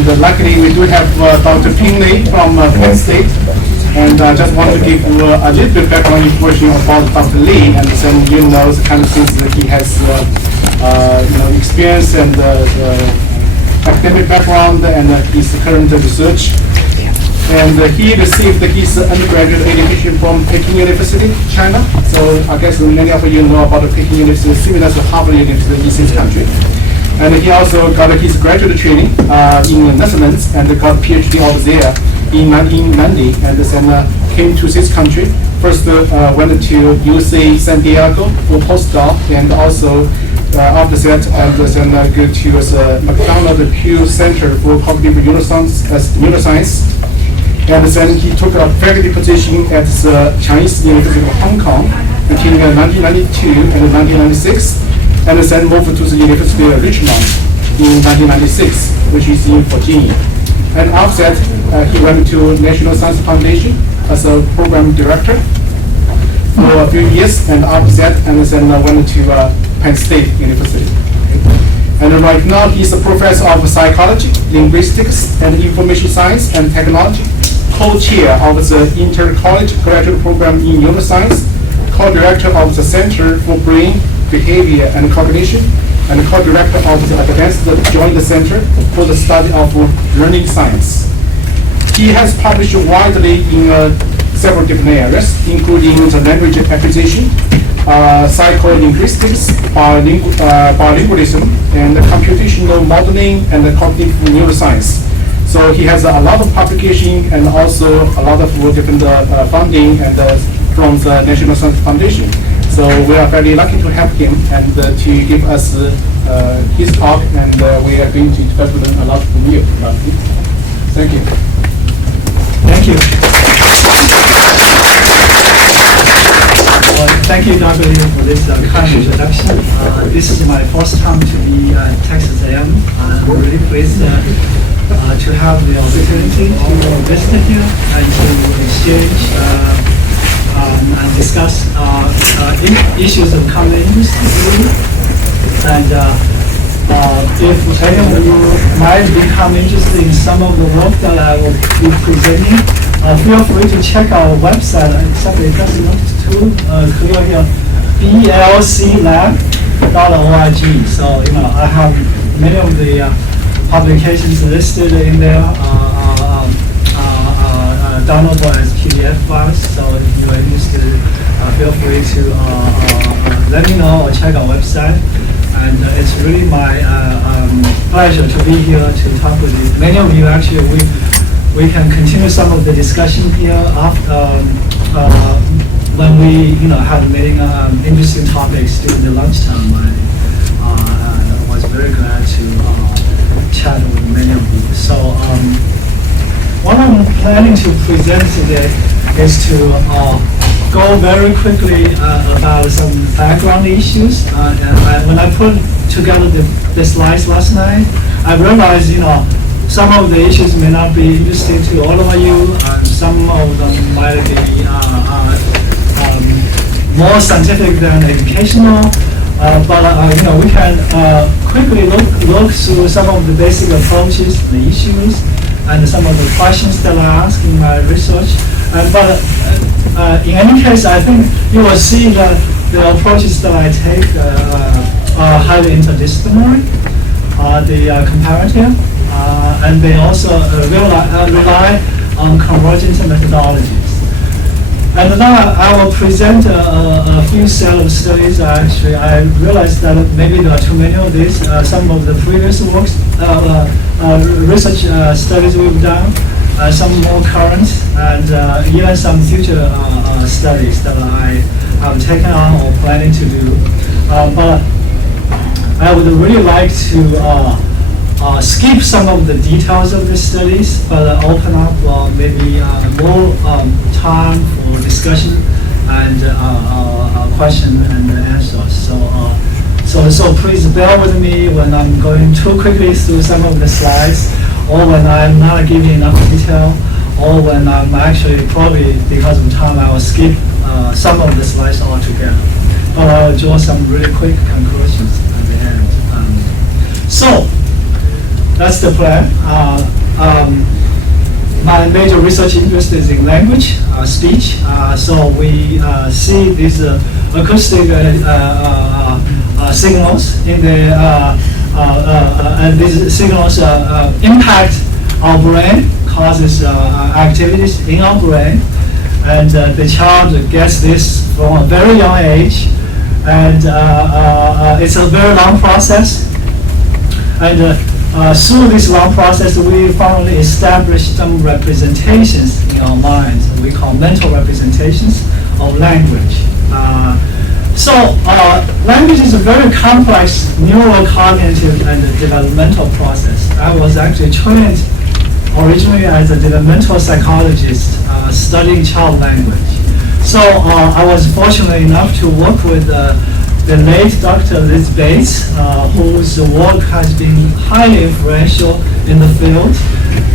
And luckily, we do have Dr. Pingley from Penn State. And I just want to give you a little bit background information about Dr. Lee, and then you know the kind of things that he has experience and academic background and his current research. And he received his undergraduate education from Peking University, China. So I guess many of you know about Peking University, similar to Harvard University in this country. And he also got his graduate training in the Netherlands and got a PhD over there in 1990, and then came to this country. First went to UC San Diego for postdoc, and also after that, and then go to the McDonald Pew Center for Cognitive Neuroscience. And then he took a faculty position at the Chinese University of Hong Kong between 1992 and 1996, and then moved to the University of Richmond in 1996, which is in Virginia. And after that, he went to National Science Foundation as a program director for a few years, and after that, and then went to Penn State University. And right now, he's a professor of psychology, linguistics, and information science and technology, co-chair of the Inter-College Graduate Program in Neuroscience, co-director of the Center for Brain, Behavior, and Cognition, and co-director of the Advanced Joint Center for the Study of Learning Science. He has published widely in several different areas, including the language acquisition, psycholinguistics, bilingualism, and computational modeling and cognitive neuroscience. So he has a lot of publication and also a lot of different funding and from the National Science Foundation. So we are very lucky to have him and to give us his talk, and we are going to try to learn a lot from you. Thank you. Thank you. Thank you, Dr. Liu, for this kind introduction. This is my first time to be at Texas A&M. I'm really pleased to have the opportunity to visit here and to exchange and discuss issues of common interest with you. And if any of you might become interested in some of the work that I will be presenting, feel free to check our website, except it doesn't look too clear here, blclab.org. So, I have many of the publications listed in there, downloadable as PDF files. So if you are interested, feel free to let me know or check our website. And it's really my pleasure to be here to talk with you. Many of you actually, we can continue some of the discussion here after when we have many interesting topics during the lunchtime. I was very glad to chat with many of you. So what I'm planning to present today is to go very quickly about some background issues. And when I put together the slides last night, I realized, some of the issues may not be interesting to all of you, and some of them might be more scientific than educational. But we can quickly look through some of the basic approaches, the issues, and some of the questions that I asked in my research. But in any case, I think you will see that the approaches that I take are highly interdisciplinary, the comparative, and they also rely on convergent methodologies. And now I will present a few set of studies. Actually, I realized that maybe there are too many of these. Some of the previous works, research studies we've done, some more current, and even some future studies that I have taken on or planning to do. But I would really like to skip some of the details of the studies, but open up maybe more time for discussion and question and answers. So please bear with me when I'm going too quickly through some of the slides, or when I'm not giving enough detail, or when I'm actually probably because of time I will skip some of the slides altogether. But I'll draw some really quick conclusions at the end. So that's the plan. My major research interest is in language, speech. So we see these acoustic signals in the and these signals impact our brain, causes activities in our brain, and the child gets this from a very young age, and it's a very long process. And through this long process, we finally established some representations in our minds. We call mental representations of language. Language is a very complex neurocognitive and developmental process. I was actually trained originally as a developmental psychologist studying child language. So I was fortunate enough to work with the late Dr. Liz Bates, whose work has been highly influential in the field.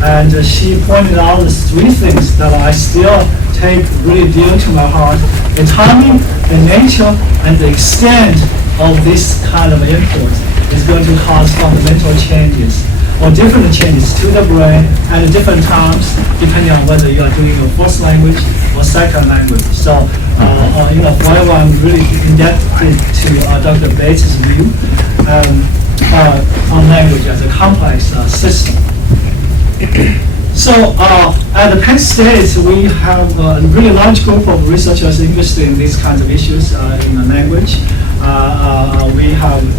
And she pointed out the three things that I still take really dear to my heart: the timing, the nature, and the extent of this kind of input is going to cause fundamental changes or different changes to the brain at different times, depending on whether you are doing your first language or second language. So, forever I'm really indebted to Dr. Bates' view on language as a complex system. So, at the Penn State, we have a really large group of researchers interested in these kinds of issues in the language.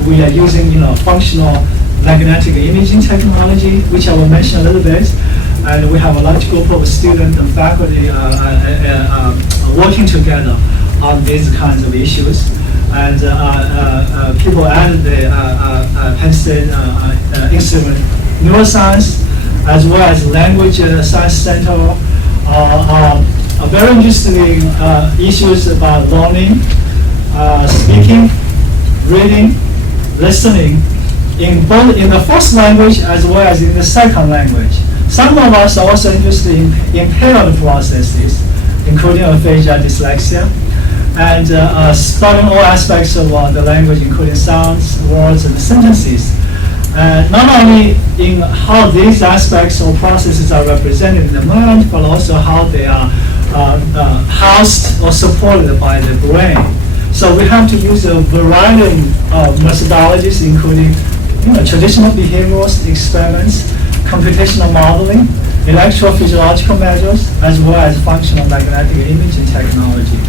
We are using, functional magnetic imaging technology, which I will mention a little bit, and we have a large group of students and faculty working together on these kinds of issues. And people at the Penn State Institute of Neuroscience, as well as Language Science Center, are very interested in issues about learning, speaking, reading, listening, in the first language as well as in the second language. Some of us are also interested in impaired processes, including aphasia, dyslexia, and studying all aspects of the language, including sounds, words, and sentences. Not only in how these aspects or processes are represented in the mind, but also how they are housed or supported by the brain. So we have to use a variety of methodologies, including traditional behavioral experiments, computational modeling, electrophysiological measures, as well as functional magnetic imaging technologies.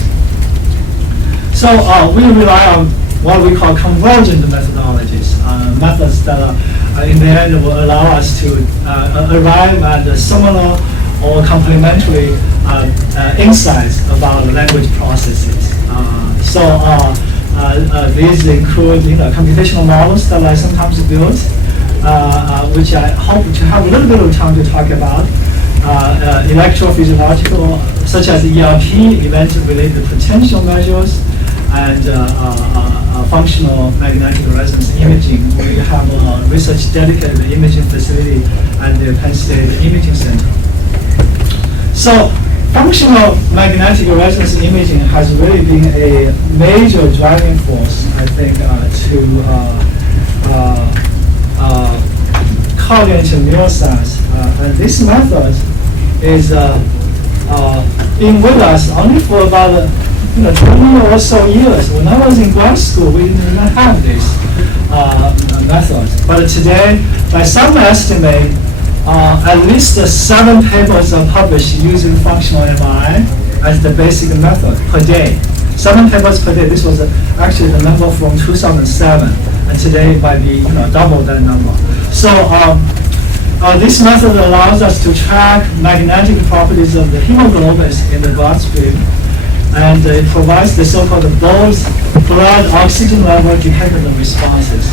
So we rely on what we call convergent methodologies, methods that in the end will allow us to arrive at similar or complementary insights about language processes. These include computational models that I sometimes build, which I hope to have a little bit of time to talk about, electrophysiological, such as ERP, event-related potential measures, and functional magnetic resonance imaging. We have a research dedicated imaging facility at the Penn State Imaging Center. So functional magnetic resonance imaging has really been a major driving force, I think, to cognitive neuroscience. And this method is been with us only for about 20 or so years. When I was in grad school, we didn't even have this method. But today, by some estimate, at least 7 papers are published using functional MRI as the basic method per day. 7 papers per day. This was actually the number from 2007, and today it might be double that number. So this method allows us to track magnetic properties of the hemoglobin in the bloodstream, and it provides the so-called blood oxygen level dependent responses.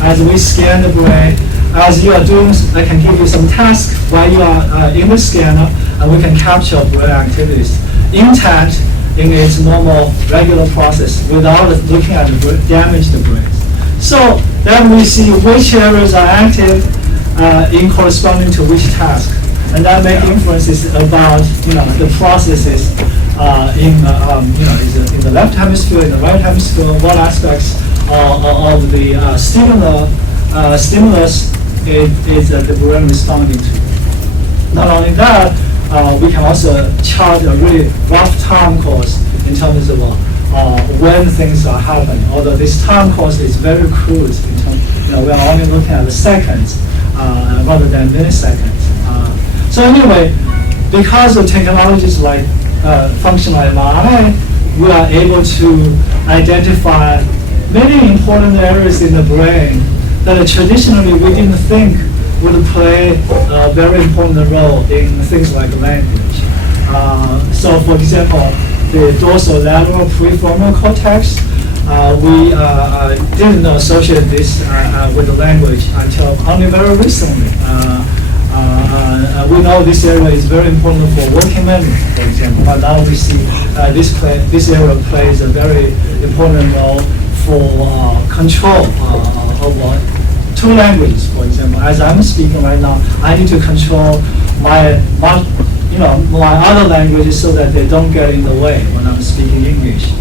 As we scan the brain, as you are doing, I can give you some tasks while you are in the scanner, and we can capture brain activities intact in its normal, regular process without looking at the damaged brains. So then we see which areas are active in corresponding to which task, and that makes inferences about the processes in the left hemisphere, in the right hemisphere, what aspects of the stimulus is the brain responding to. Not only that, we can also chart a really rough time course in terms of when things are happening. Although this time course is very crude in terms, we are only looking at the seconds rather than milliseconds. So anyway, because of technologies like functional MRI, we are able to identify many important areas in the brain that traditionally we didn't think would play a very important role in things like language. So for example, the dorsolateral prefrontal cortex, we didn't associate this with the language until only very recently. We know this area is very important for working memory, for example, but now we see this area plays a very important role for control of two languages, for example. As I'm speaking right now, I need to control my other languages so that they don't get in the way when I'm speaking English.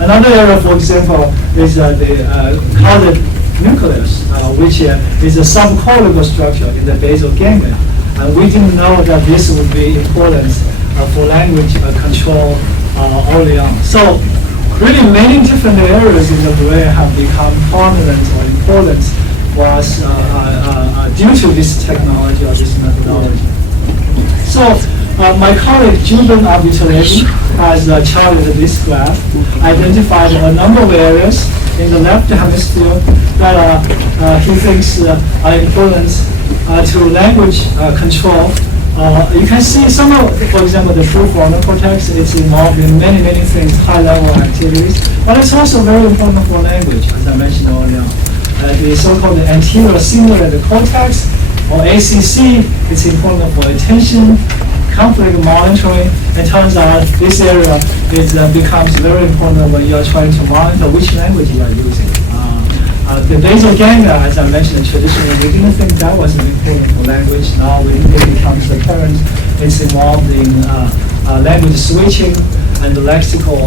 Another area, for example, is the caudate nucleus, which is a subcortical structure in the basal ganglia. And we didn't know that this would be important for language control early on. So really many different areas in the brain have become prominent or important for us due to this technology or this methodology. So my colleague Juben Abitalevi has charted this graph, identified a number of areas in the left hemisphere that he thinks are important to language control. You can see some of, for example, the prefrontal cortex is involved in many, many things, high-level activities, but it's also very important for language, as I mentioned earlier. The so-called anterior cingulate cortex, or ACC, is important for attention, conflict monitoring. It turns out this area becomes very important when you are trying to monitor which language you are using. The basal ganglia, as I mentioned, traditionally we didn't think that was important for language. Now it becomes apparent it's involved in language switching and lexical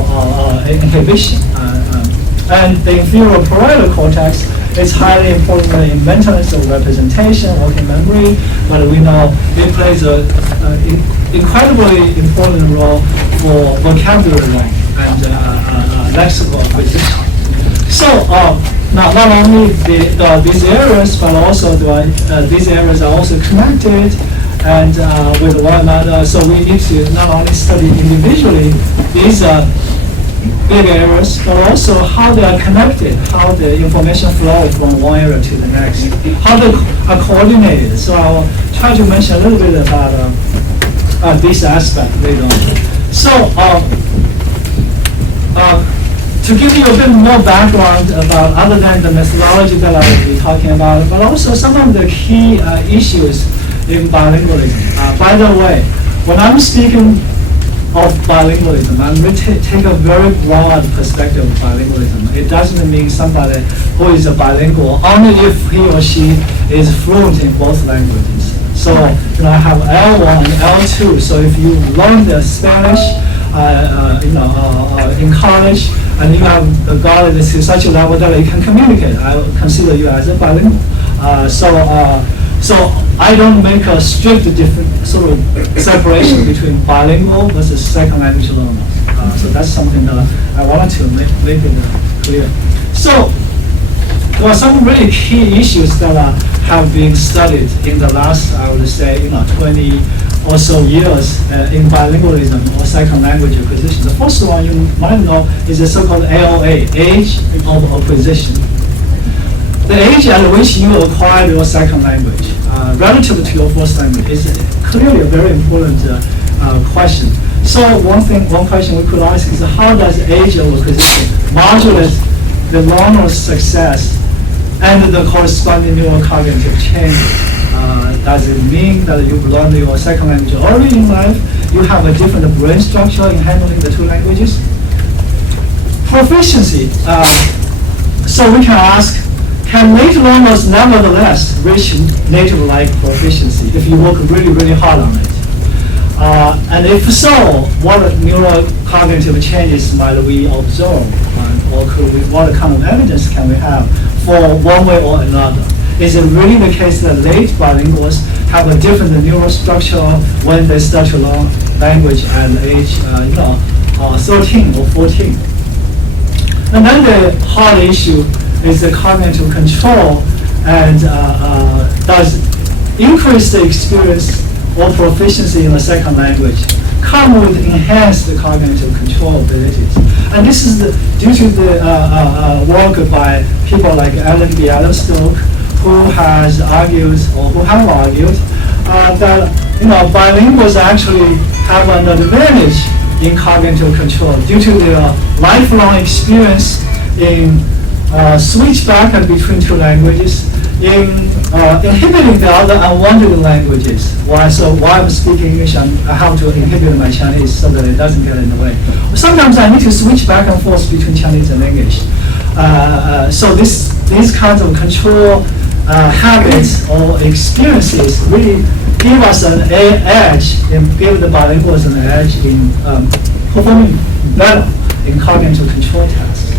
inhibition. And the inferior parietal cortex is highly important in maintenance of representation, working memory, but we know it plays an incredibly important role for vocabulary learning and lexical acquisition. So not only these areas, but also these areas are also connected and with one another. So we need to not only study individually these big areas, but also how they are connected, how the information flows from one area to the next, how they are coordinated. So I will try to mention a little bit about this aspect later on. So to give you a bit more background about, other than the methodology that I will be talking about, but also some of the key issues in bilingualism. By the way, when I'm speaking of bilingualism, I'm going to take a very broad perspective of bilingualism. It doesn't mean somebody who is a bilingual only if he or she is fluent in both languages. So I have L1 and L2. So if you learn the Spanish, in college, and you have got it to such a level that you can communicate, I will consider you as a bilingual. So I don't make a strict different sort of separation between bilingual versus second language learners. So that's something that I wanted to make it clear. So there are some really key issues that have been studied in the last, I would say, 20 or so years in bilingualism or second language acquisition. The first one you might know is the so-called AOA, age of acquisition. The age at which you acquired your second language relative to your first language is clearly a very important question. So one question we could ask is, how does age of acquisition modulate the learner's success and the corresponding neurocognitive changes? Does it mean that you've learned your second language early in life? You have a different brain structure in handling the two languages? Proficiency. So we can ask, can native learners nevertheless reach native-like proficiency if you work really, really hard on it? And if so, what neurocognitive changes might we observe? Or what kind of evidence can we have for one way or another? Is it really the case that late bilinguals have a different neural structure when they start to learn language at age 13 or 14? And then the hard issue is the cognitive control, and does increase the experience or proficiency in a second language come with enhanced cognitive control abilities. And this is due to the work by people like Alan Bialystok, who has argued, or who have argued, that bilinguals actually have an advantage in cognitive control due to their lifelong experience in switch back and between two languages, in inhibiting the other unwanted languages. While I'm speaking English, I have to inhibit my Chinese so that it doesn't get in the way. Sometimes I need to switch back and forth between Chinese and English. So these kinds of control habits or experiences really give us an edge, and give the bilinguals an edge in performing better in cognitive control tasks.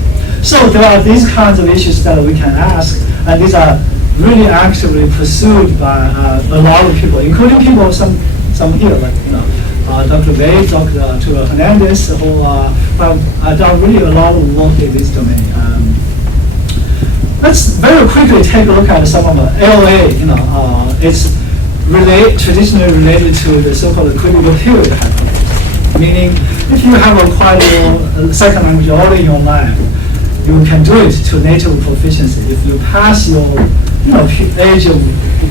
So there are these kinds of issues that we can ask, and these are really actively pursued by a lot of people, including people, some here, like Dr. Wade, Dr. Arturo Hernandez, who have done really a lot of work in this domain. Let's very quickly take a look at some of the LA. It's traditionally related to the so-called critical period hypothesis, meaning if you have acquired your second language early in your life, you can do it to native proficiency. If you pass your age of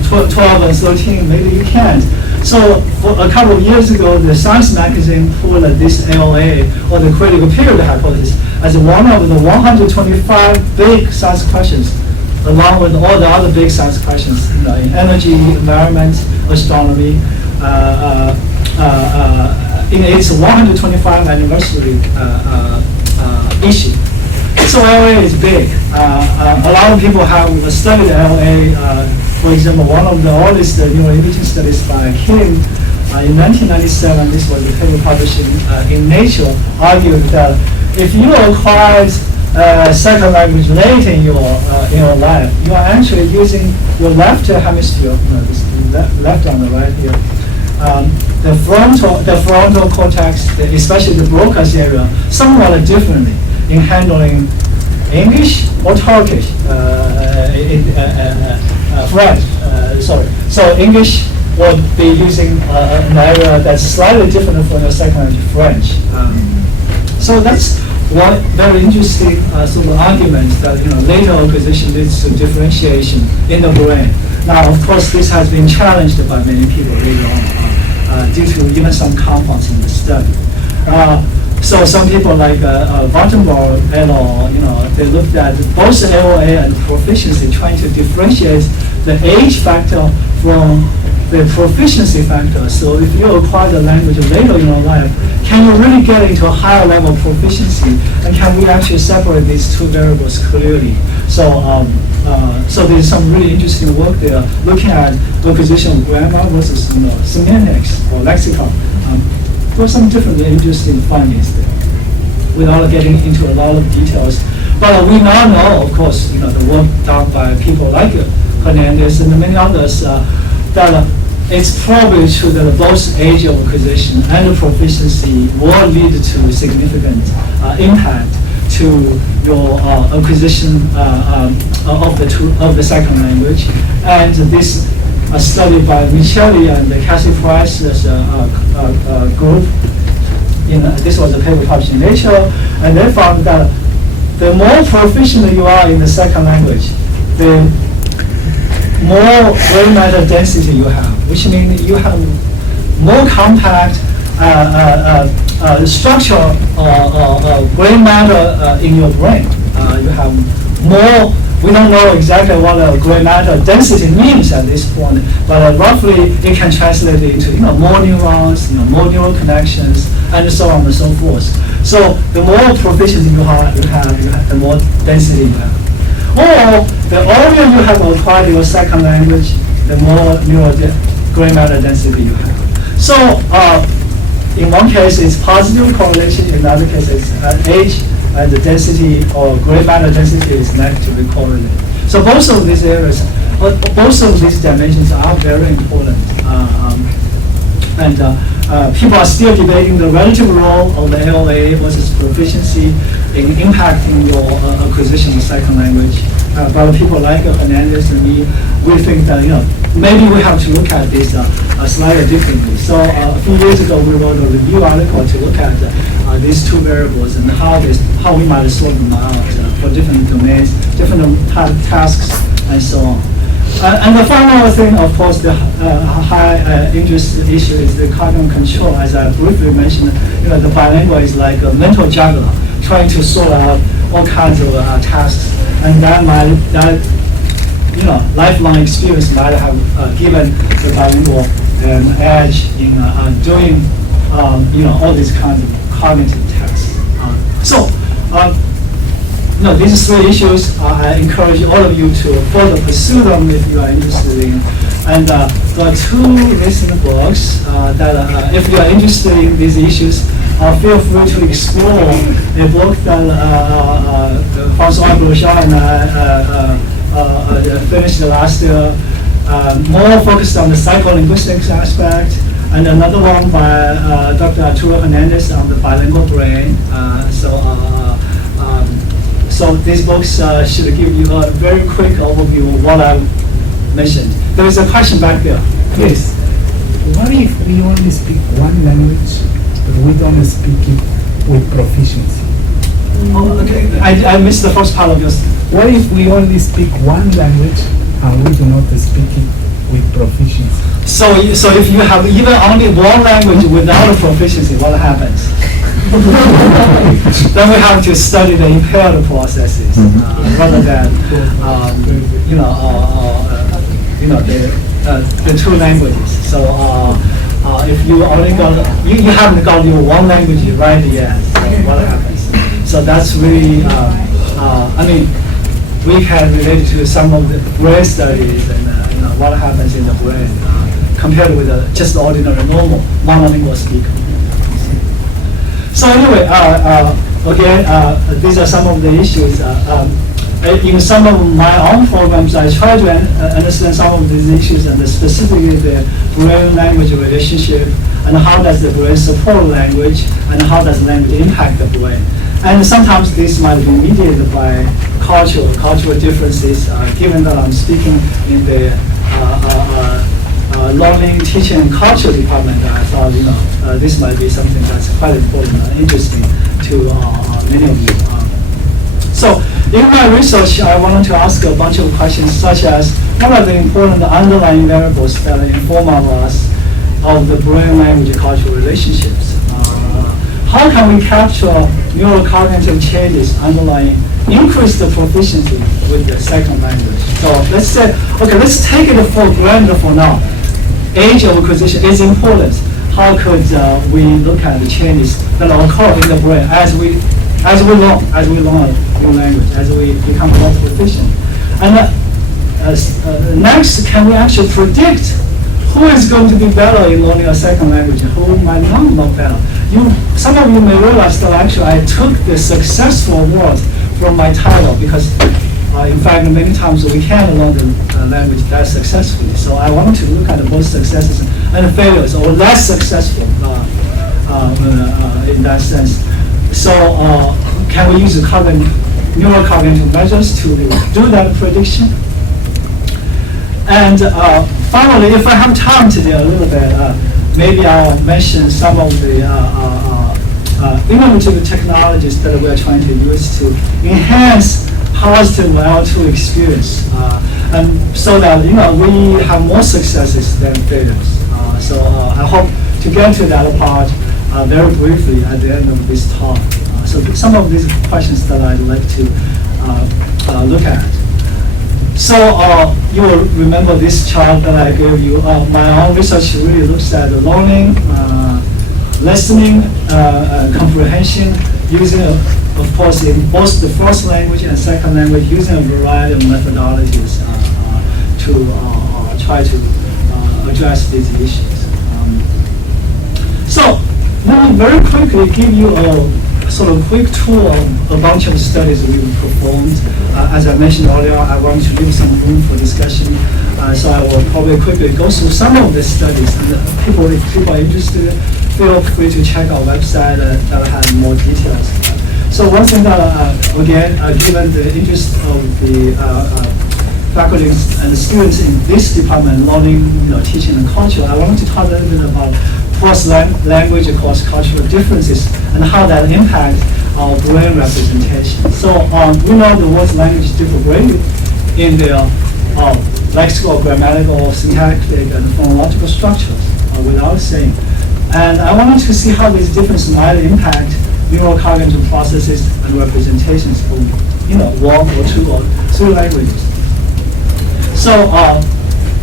12 and 13, maybe you can't. So for a couple of years ago, the Science magazine pulled this LA, or the critical period hypothesis, as one of the 125 big science questions, along with all the other big science questions in energy, environment, astronomy, in its 125th anniversary issue. So LA is big. A lot of people have studied LA. For example, one of the oldest neuroimaging studies by Kim in 1997, this was a paper published in Nature, argued that if you acquired second language late in your life, you are actually using your left hemisphere, this left on the right here, the frontal cortex, especially the Broca's area, somewhat differently in handling English or Turkish, French. So English will be using an area that's slightly different from your second language, French. So that's one very interesting sort of argument that later acquisition leads to differentiation in the brain. Now, of course, this has been challenged by many people later on due to even some compounds in the study. So some people like Vandenborg et al., they looked at both LOA and proficiency, trying to differentiate the age factor from the proficiency factor. So if you acquire the language later in your life, can you really get into a higher level of proficiency? And can we actually separate these two variables clearly? So so there's some really interesting work there looking at acquisition of grammar versus semantics or lexicon. There are some different interesting findings there, without getting into a lot of details. But we now know, of course, the work done by people like Hernandez and many others, that it's probably true that both age of acquisition and proficiency will lead to significant impact to your acquisition of the second language. And this a study by Micheli and Cassie Price's group. This was a paper published in Nature, and they found that the more proficient you are in the second language, the more gray matter density you have, which means you have more compact structure gray matter in your brain. You have more. We don't know exactly what a gray matter density means at this point, but roughly it can translate into more neurons, more neural connections, and so on and so forth. So the more proficiency you have, the more density you have. Or the earlier you have acquired your second language, the more neural gray matter density you have. So in one case it's positive correlation, in another case it's age and the density or gray matter density is negatively correlated. So both of these areas, both of these dimensions are very important. People are still debating the relative role of the LA versus proficiency in impacting your acquisition of second language. But people like Hernandez and me, we think that maybe we have to look at this slightly differently. So a few years ago, we wrote a review article to look at these two variables and how we might sort them out for different domains, different tasks, and so on. And the final thing, of course, the high interest issue is the cognitive control. As I briefly mentioned, the bilingual is like a mental juggler trying to sort out all kinds of tasks, and that lifelong experience might have given the bilingual an edge in doing all these kinds of cognitive tasks. These three issues, I encourage all of you to further pursue them if you are interested in. And there are two recent books that, if you are interested in these issues, feel free to explore a book that François Brochard and I finished last year, more focused on the psycholinguistics aspect, and another one by Dr. Arturo Hernandez on the bilingual brain. So these books should give you a very quick overview of what I mentioned. There is a question back there. Please. What if we only speak one language, but we don't speak it with proficiency? Oh, okay. I missed the first part of yours. What if we only speak one language and we do not speak it with proficiency? So if you have even only one language without a proficiency, what happens? Then we have to study the impaired processes rather than the two languages. So if you only got you haven't got your one language right yet, so what happens? So that's really we can relate to some of the brain studies and what happens in the brain compared with just ordinary normal monolingual speaker. So anyway, again, these are some of the issues. In some of my own programs, I try to understand some of these issues and specifically the brain-language relationship and how does the brain support language and how does language impact the brain. And sometimes this might be mediated by cultural differences. Given that I'm speaking in the learning, teaching, and culture department, I thought this might be something that's quite important and interesting to many of you. So in my research, I wanted to ask a bunch of questions such as, what are the important underlying variables that inform us of the brain-language cultural relationships? How can we capture neurocognitive changes underlying increase the proficiency with the second language? So let's say, okay, let's take it for granted for now. Age of acquisition is important. How could we look at the changes that occur in the brain as we learn a new language, as we become more proficient? And next, can we actually predict who is going to be better in learning a second language and who might not learn better? Some of you may realize that actually I took the successful word from my title because in fact, many times we can't learn the language that successfully. So I want to look at both successes and failures, or less successful in that sense. So can we use neurocognitive measures to do that prediction? And finally, if I have time today a little bit, maybe I'll mention some of the innovative technologies that we are trying to use to enhance positive L2 experience, and so that we have more successes than failures. So I hope to get to that part very briefly at the end of this talk. So some of these questions that I'd like to look at. So you will remember this chart that I gave you. My own research really looks at learning, listening, comprehension, using of course, in both the first language and second language, using a variety of methodologies to try to address these issues. So let me very quickly give you a sort of quick tour of a bunch of studies we performed. As I mentioned earlier, I want to leave some room for discussion, so I will probably quickly go through some of the studies. And if people are interested, feel free to check our website that has more details. So one thing that, again, given the interest of the faculty and students in this department, learning, teaching and culture, I wanted to talk a little bit about cross-language and cross-cultural differences and how that impacts our brain representation. So we know the words language differ greatly in their lexical, grammatical, syntactic, and phonological structures, without saying. And I wanted to see how these differences might impact neurocognitive processes and representations for, one or two or three languages. So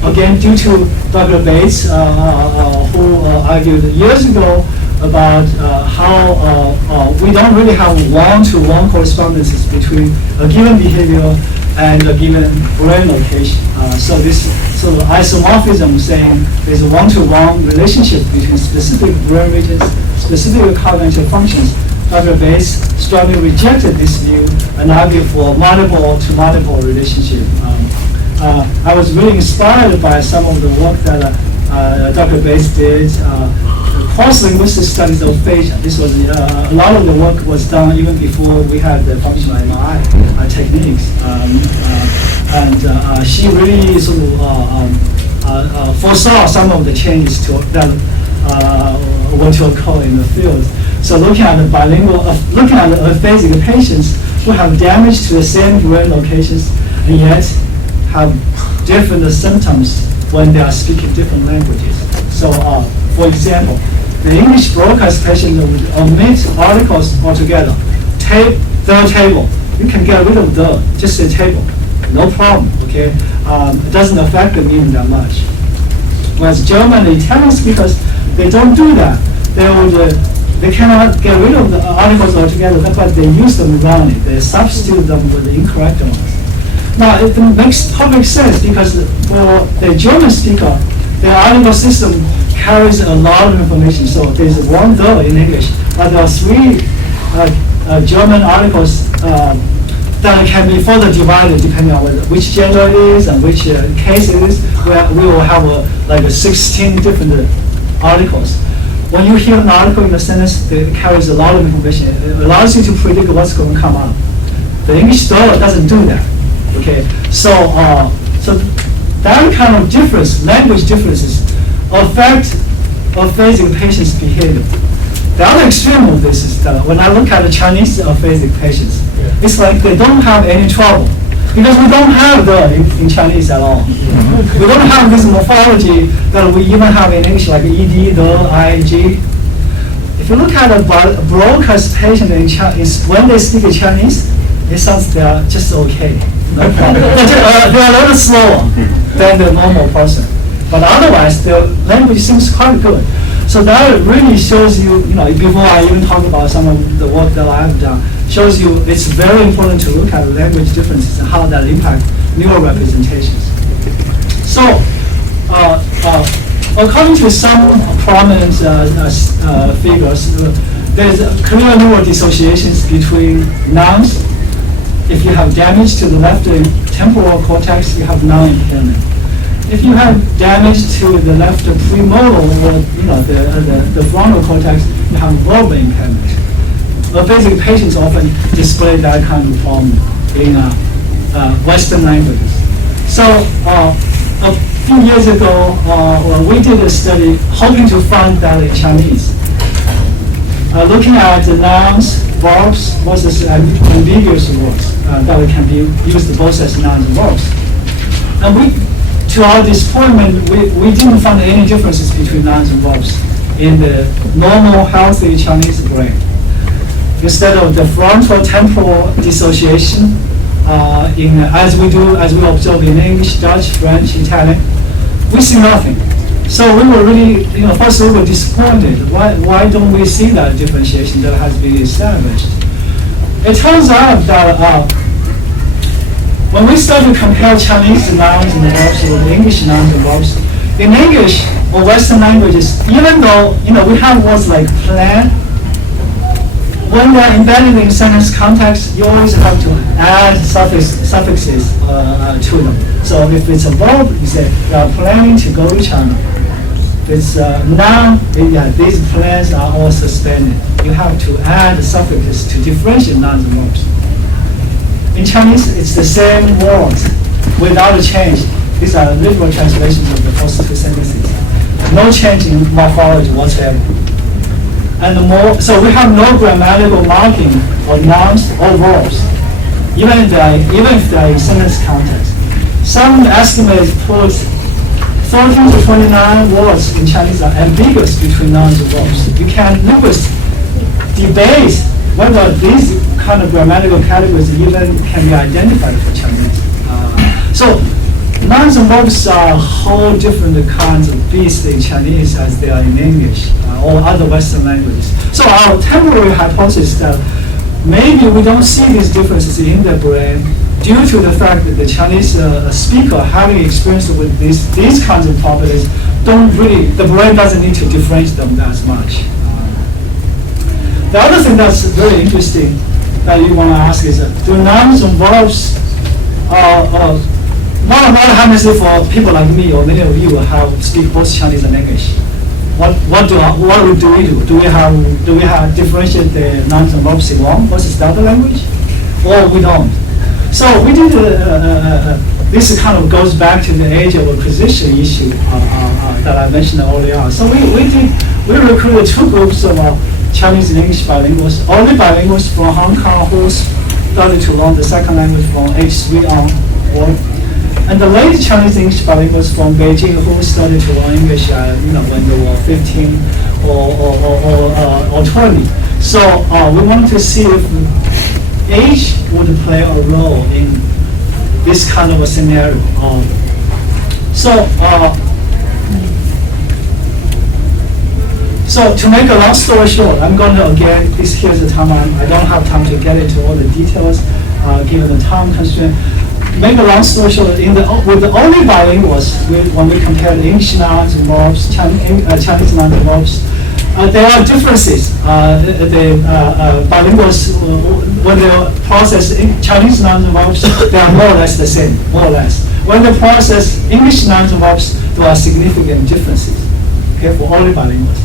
again, due to Dr. Bates, who argued years ago about how we don't really have one-to-one correspondences between a given behavior and a given brain location. So this sort of isomorphism saying there's a one-to-one relationship between specific brain regions, specific cognitive functions. Dr. Bates strongly rejected this view and argued for multiple-to-multiple relationship. I was really inspired by some of the work that Dr. Bates did. Cross-linguistic studies of aphasia. This was a lot of the work was done even before we had the functional MRI techniques, and she really sort of foresaw some of the changes that were to occur in the field. So looking at the looking at the aphasic patients who have damage to the same brain locations and yet have different symptoms when they are speaking different languages. So, for example, the English broadcast patient would omit articles altogether. The table. You can get rid of the, just say table. No problem, okay? It doesn't affect the meaning that much. Whereas German and Italian speakers, they don't do that. They cannot get rid of the articles altogether, but they use them wrongly. They substitute them with the incorrect ones. Now, it makes perfect sense because for the German speaker, the article system carries a lot of information. So there's one the in English, but there are three German articles that can be further divided depending on which gender it is and which case it is, where we will have like 16 different articles. When you hear an article in a sentence, it carries a lot of information. It allows you to predict what's going to come out. The English style doesn't do that. Okay, so that kind of difference, language differences, affect aphasic patients' behavior. The other extreme of this is that when I look at the Chinese aphasic patients, it's like they don't have any trouble because we don't have the in Chinese at all. We don't have this morphology that we even have in English, like ed, the, ing. If you look at a broadcast patient in Chinese, when they speak Chinese, it sounds they're just okay. No problem. They're a little slower than the normal person. But otherwise, their language seems quite good. So that really shows you, before I even talk about some of the work that I have done, shows you it's very important to look at language differences and how that impact neural representations. So, according to some prominent figures, there's clear neural dissociations between nouns. If you have damage to the left temporal cortex, you have noun impairment. If you have damage to the left premotor or the frontal cortex, you have verbal impairment. Aphasic patients often display that kind of problem in Western languages. So a few years ago, we did a study hoping to find that in Chinese. Looking at the nouns, verbs versus ambiguous words that can be used both as nouns and verbs. And to our disappointment, we didn't find any differences between nouns and verbs in the normal, healthy Chinese brain. Instead of the frontal temporal dissociation, as we observe in English, Dutch, French, Italian, we see nothing. So we were really, first we were disappointed. Why don't we see that differentiation that has been established? It turns out that when we start to compare Chinese nouns and verbs with English nouns and verbs, in English or Western languages, even though we have words like plan, when they're embedded in sentence context, you always have to add suffixes to them. So if it's a verb, you say, we are planning to go to China. If it's a noun, these plans are all suspended. You have to add suffixes to differentiate nouns and verbs. In Chinese, it's the same words without a change. These are literal translations of the first two sentences. No change in morphology whatsoever. And so we have no grammatical marking for nouns or verbs, even if they are in sentence context. Some estimates put 13 to 29 words in Chinese are ambiguous between nouns and verbs. You can linguists debate whether these kind of grammatical categories even can be identified for Chinese. So nouns and verbs are whole different kinds of beasts in Chinese as they are in English or other Western languages. So our temporary hypothesis that maybe we don't see these differences in the brain due to the fact that the Chinese speaker having experience with these kinds of properties the brain doesn't need to differentiate them as much. The other thing that's very interesting that you want to ask is, do nouns and verbs what happens if people like me or many of you speak both Chinese and English? What do we do? Do we have differentiate the nouns and verbs in one versus the other language, or we don't? So we did. This kind of goes back to the age of acquisition issue that I mentioned earlier on. So we recruited two groups of Chinese and English bilinguals, only bilinguals from Hong Kong who started to learn the second language from age 3 onward. And the late Chinese English bilinguals from Beijing who started to learn English, when they were 15 or 20. So we wanted to see if age would play a role in this kind of a scenario. So to make a long story short, I'm going to here's the time. I don't have time to get into all the details given the time constraint. Make a long story short, with the only bilinguals, when we compare the English nouns and verbs, Chinese nouns and verbs, there are differences. The bilinguals, when they process Chinese nouns and verbs, they are more or less the same, more or less. When they process English nouns and verbs, there are significant differences. Okay, for only bilinguals.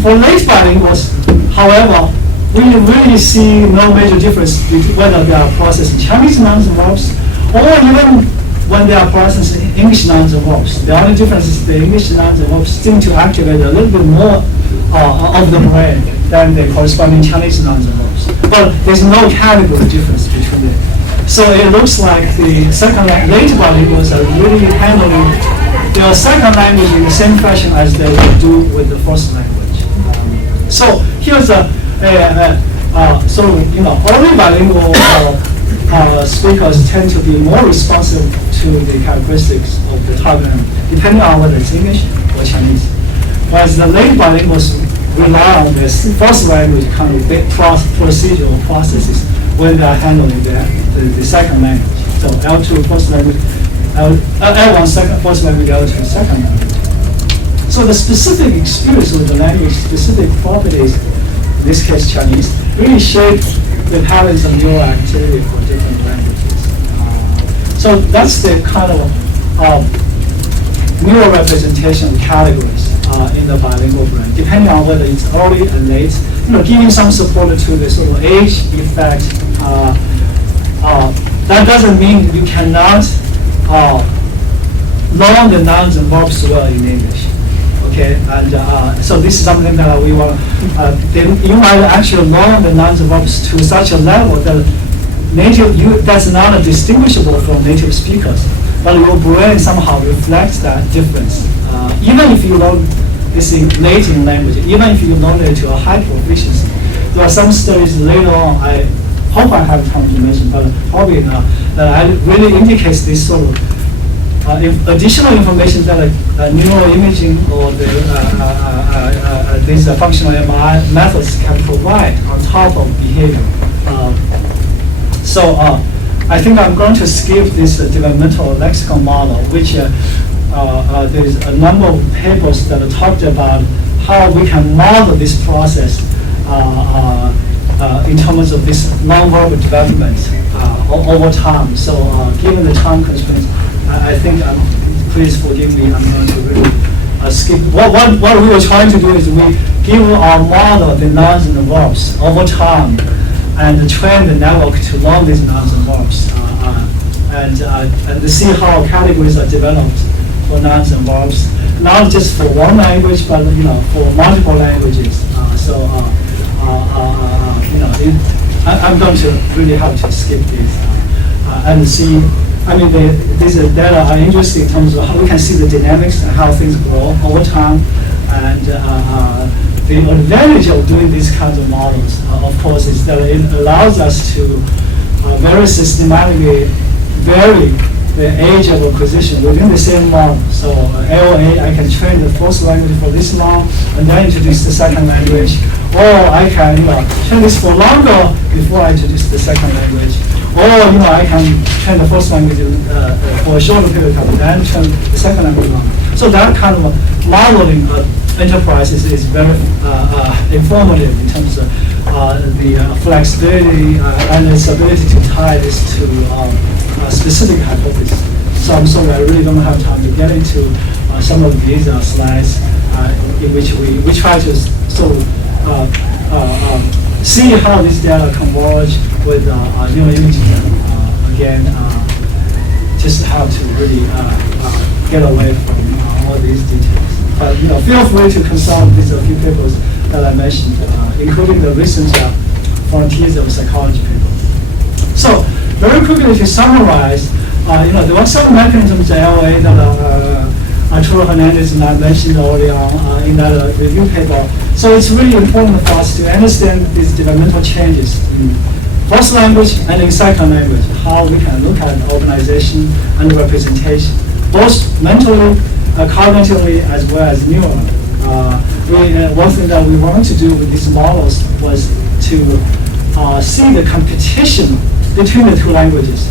For late bilinguals, however, we really see no major difference between whether they are processing Chinese nouns and verbs or even when they are processing English nouns and verbs. The only difference is the English nouns and verbs seem to activate a little bit more of the brain than the corresponding Chinese nouns and verbs. But there's no category difference between them. So it looks like the late bilinguals are really handling their second language in the same fashion as they would do with the first language. So here's only bilingual speakers tend to be more responsive to the characteristics of the target language, depending on whether it's English or Chinese. Whereas the late bilinguals rely on this first language kind of procedural processes when they are handling the second language. So L2 first language, L1 first language, L2 second language. So the specific experience of the language, specific properties, in this case Chinese, really shape the patterns of neural activity for different languages. So that's the kind of neural representation categories in the bilingual brain, depending on whether it's early and late. Giving some support to the sort of age effect. That doesn't mean you cannot learn the nouns and verbs well in English. Okay, and so this is something that we want. You might actually learn the nouns and verbs to such a level that that's not distinguishable from native speakers, but your brain somehow reflects that difference. Even if you learn this in late in language, even if you learn it to a high proficiency, there are some studies later on. I hope I have time to mention, but probably not. That really indicates this sort of. Additional information that neural imaging or these functional MRI methods can provide on top of behavior. So I think I'm going to skip this developmental lexicon model, which there's a number of papers that talked about how we can model this process in terms of this nonverbal development over time. So given the time constraints, I think, please forgive me, I'm going to really skip. What we were trying to do is we give our model the nouns and the verbs over time and train the network to learn these nouns and verbs and to see how categories are developed for nouns and verbs, not just for one language, but for multiple languages. I'm going to really have to skip this and see. I mean, these data are interesting in terms of how we can see the dynamics and how things grow over time, and the advantage of doing these kinds of models, of course, is that it allows us to very systematically vary the age of acquisition within the same model. So LA, I can train the first language for this long and then introduce the second language, or I can train this for longer before I introduce the second language, or I can train the first language for a shorter period of time and then train the second language longer. So that kind of modeling enterprise is very informative in terms of the flexibility and its ability to tie this to specific hypothesis. So I'm sorry, I really don't have time to get into some of these slides in which we try to sort of see how this data converge with neuroimaging. Again, just how to really get away from all these details. But feel free to consult these few papers that I mentioned, including the recent Frontiers of Psychology paper. So very quickly to summarize, there were some mechanisms in LA that Arturo Hernandez and I mentioned earlier on in that review paper. So it's really important for us to understand these developmental changes in first language and in second language, how we can look at organization and representation, both mentally, cognitively, as well as neurally. One thing that we wanted to do with these models was to see the competition between the two languages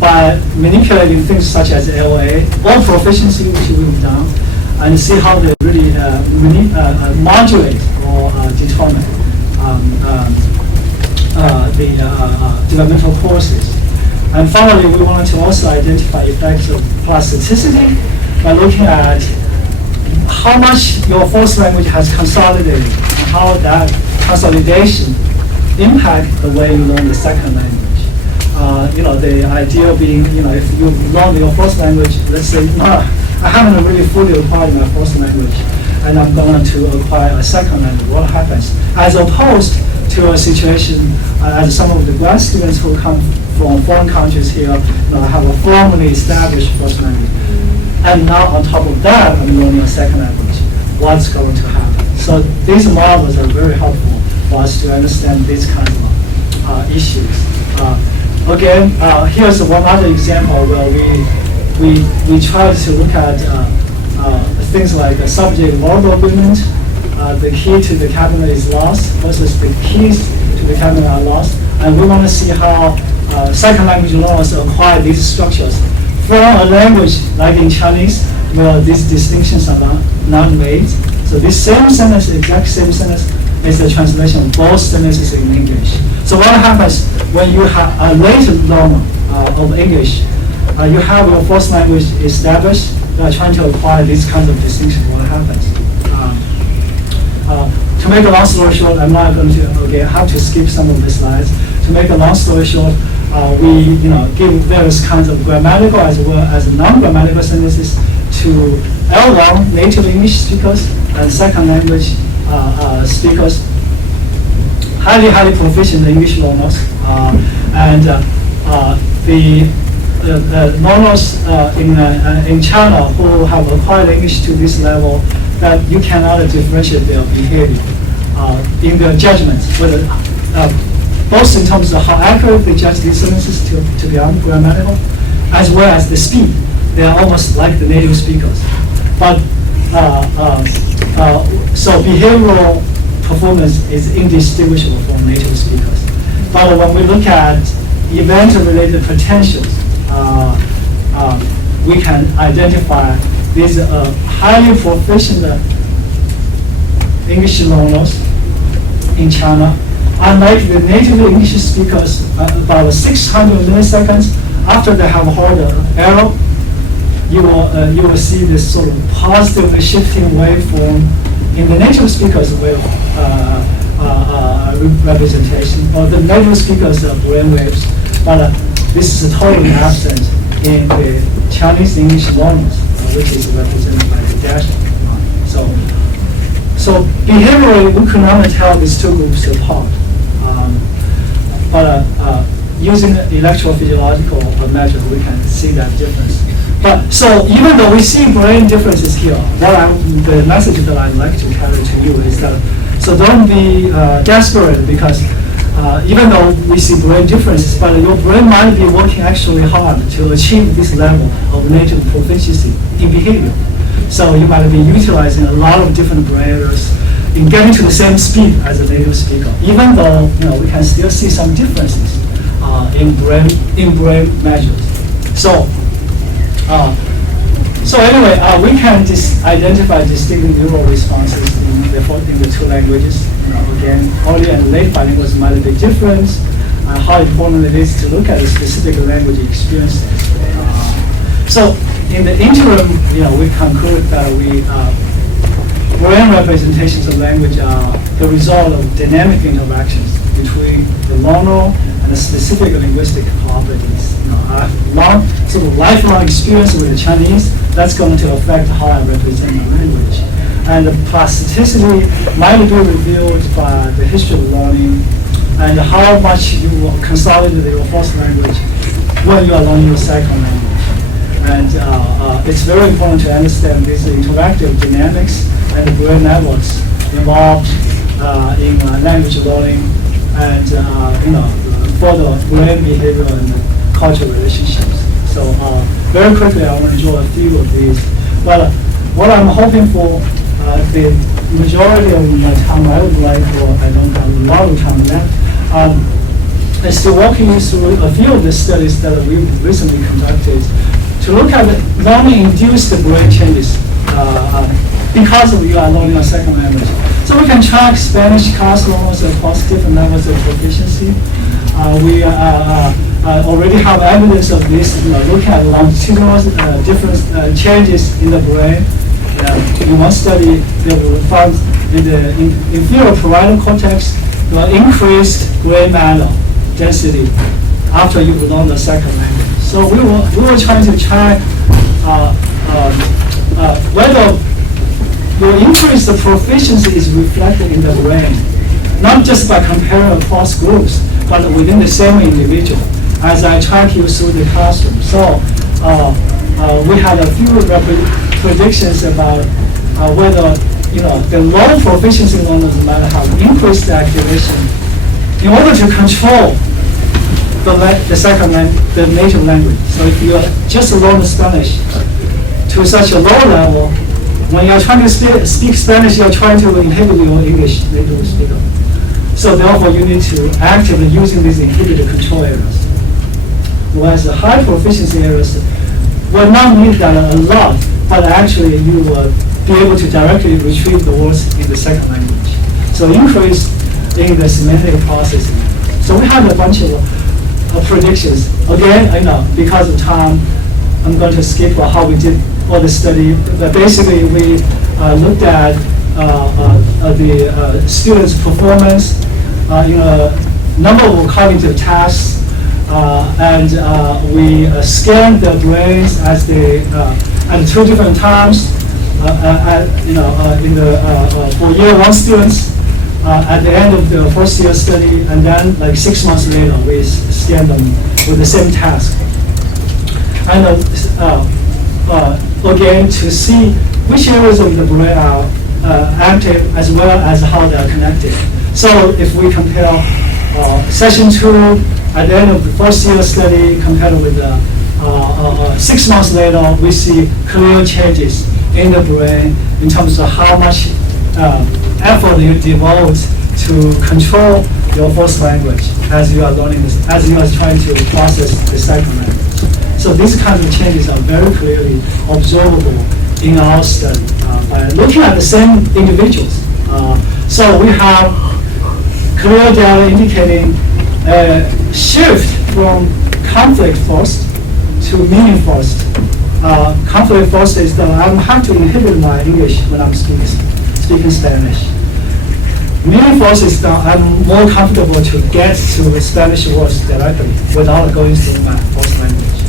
by manipulating things such as LA or proficiency, which we've done, and see how they really modulate or determine the developmental courses. And finally, we wanted to also identify effects of plasticity by looking at how much your first language has consolidated and how that consolidation impact the way you learn the second language. The idea being, if you learn your first language, let's say, I haven't really fully acquired my first language, and I'm going to acquire a second language, what happens? As opposed to a situation, as some of the grad students who come from foreign countries here, have a formally established first language. And now on top of that, I'm learning a second language. What's going to happen? So these models are very helpful for us to understand these kinds of issues. Again, here's one other example where we try to look at things like subject-verbal agreement. The key to the vocabulary is lost versus the keys to the vocabulary are lost. And we want to see how second language learners acquire these structures from a language like in Chinese, where these distinctions are not made. So this same sentence, exact same sentence, is the translation of both sentences in English. So what happens when you have a later learner of English, you have your first language established, you are trying to acquire these kinds of distinctions, what happens? To make a long story short, I'm not going to have to skip some of the slides. To make a long story short, we give various kinds of grammatical as well as non-grammatical sentences to L1 native English speakers and second language speakers, highly proficient English learners, and the learners in China who have acquired English to this level, that you cannot differentiate their behavior in their judgment, whether both in terms of how accurate they judge these sentences to be ungrammatical, as well as the speed. They are almost like the native speakers. But so behavioral performance is indistinguishable from native speakers. But when we look at event-related potentials, we can identify these highly proficient English learners in China unlike the native English speakers, about 600 milliseconds after they have heard an error, you will see this sort of positively shifting waveform in the native speakers wave representation, or the native speakers brain waves, but this is totally absent in the Chinese English learners, which is represented by the dashed line. So behaviorally, we could not tell these two groups apart. But using electrophysiological measure, we can see that difference. But so even though we see brain differences here, the message that I'd like to carry to you is that, so don't be desperate, because even though we see brain differences, but your brain might be working actually hard to achieve this level of native proficiency in behavior. So you might be utilizing a lot of different brain areas in getting to the same speed as a native speaker, even though we can still see some differences in brain measures. So anyway, we can identify distinct neural responses in the two languages. Again, early and late bilinguals might be different. How important it is to look at the specific language experiences. So in the interim, we conclude that brain representations of language are the result of dynamic interactions between the learner and the specific linguistic properties. Sort of lifelong experience with the Chinese, that's going to affect how I represent the language. And the plasticity might be revealed by the history of learning and how much you consolidate your first language when you are learning your second language. And it's very important to understand these interactive dynamics and the brain networks involved in language learning and for the brain behavior and cultural relationships. So very quickly, I want to draw a few of these. But what I'm hoping for, the majority of my time I would like, or I don't have a lot of time left, is to walk you through a few of the studies that we've recently conducted to look at learning-induced brain changes because you are learning a second language. So we can track Spanish class learners across different levels of proficiency. We already have evidence of this. Look at longitudinal different changes in the brain. In one study, they were found in the inferior parietal cortex, increased gray matter density after you learn the second language. So we were trying to track whether your increased proficiency is reflected in the brain, not just by comparing across groups, but within the same individual, as I track you through the classroom. So we had a few predictions about whether the low proficiency learners might have increased activation in order to control the native language. So if you just learn Spanish to such a low level, when you're trying to speak Spanish, you're trying to inhibit your English native speaker. So therefore, you need to actively using these inhibitor control areas. Whereas the high proficiency areas will not need that a lot, but actually you will be able to directly retrieve the words in the second language. So increase in the semantic processing. So we have a bunch of predictions. Again, because of time, I'm going to skip how we did all the study. But basically, we looked at the students' performance in a number of cognitive tasks, and we scanned their brains as they at two different times. For year one students, at the end of the first year study, and then like 6 months later, we scanned them with the same task. And again, to see which areas of the brain are active as well as how they are connected. So if we compare session 2 at the end of the first year study compared with 6 months later, we see clear changes in the brain in terms of how much effort you devote to control your first language as you are learning this, as you are trying to process the second language. So these kinds of changes are very clearly observable in our study by looking at the same individuals. So we have clear data indicating a shift from conflict forced to meaning forced. Conflict forced is that I have to inhibit my English when I'm speaking Spanish. Meaning forced is that I'm more comfortable to get to Spanish words directly without going through my first language,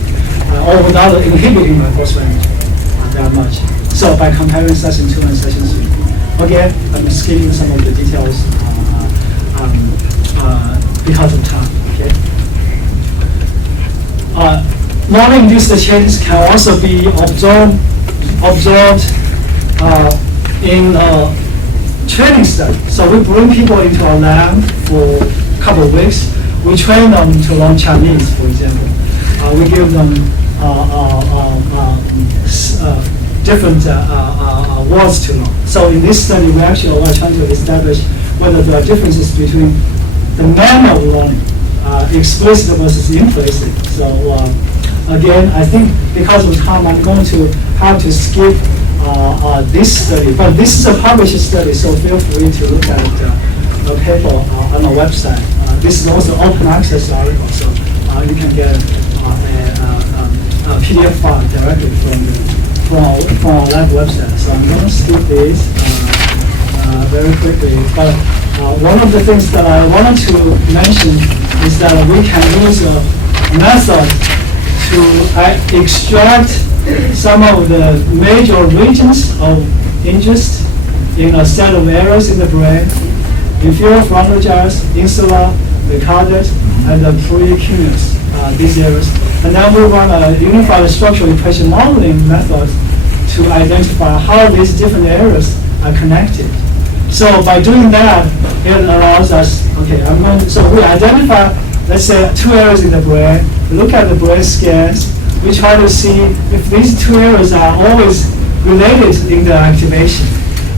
or without inhibiting my first language that much. So by comparing session 2 and session 3, again, I'm skipping some of the details because of time. Okay. Non-induced changes can also be observed in training study. So we bring people into our lab for a couple of weeks. We train them to learn Chinese, for example. We give them different words to learn. So in this study, we actually are trying to establish whether there are differences between the manner of learning, explicit versus implicit. So again, I think because of time, I'm going to have to skip this study. But this is a published study, so feel free to look at the paper on our website. This is also open access article, so you can get a PDF file directly from our lab website. So I'm going to skip this very quickly. But one of the things that I wanted to mention is that we can use a method to extract some of the major regions of interest in a set of areas in the brain: inferior frontal gyrus, insula, recordate, and the precuneus, these areas. And then we run a unified structural equation modeling method to identify how these different areas are connected. So by doing that, it allows us, so we identify, let's say, 2 areas in the brain, look at the brain scans, we try to see if these 2 areas are always related in their activation,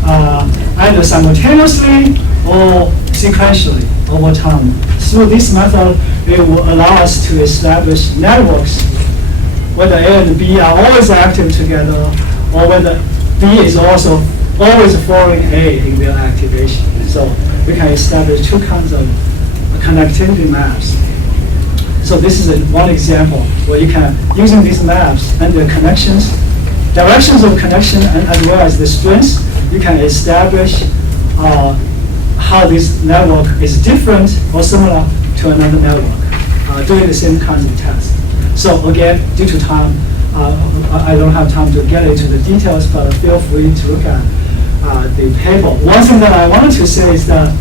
either simultaneously or sequentially over time. Through this method, it will allow us to establish networks, whether A and B are always active together, or whether B is also always following A in their activation. So we can establish 2 kinds of connectivity maps. So this is one example where you can, using these maps and the connections, directions of connection, and as well as the strengths, you can establish how this network is different or similar to another network, doing the same kinds of tests. So again, due to time, I don't have time to get into the details, but feel free to look at the paper. One thing that I wanted to say is that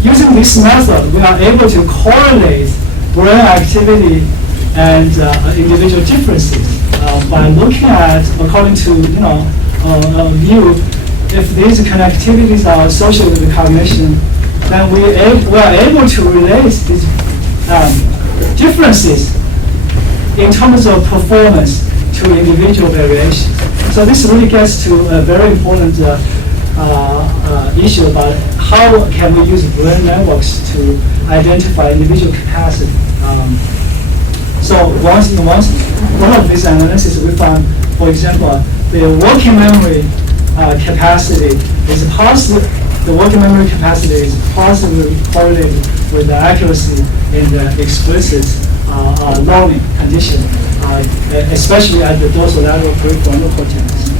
using this method, we are able to correlate brain activity and individual differences by looking at, according to a view, if these connectivities are associated with cognition, then we are able to relate these differences in terms of performance to individual variation. So this really gets to a very important issue about how can we use brain networks to identify individual capacity. So one of these analyses we found, for example, the working memory capacity is positive. The working memory capacity is positively correlated with the accuracy in the explicit learning condition, especially at the dorsolateral prefrontal cortex.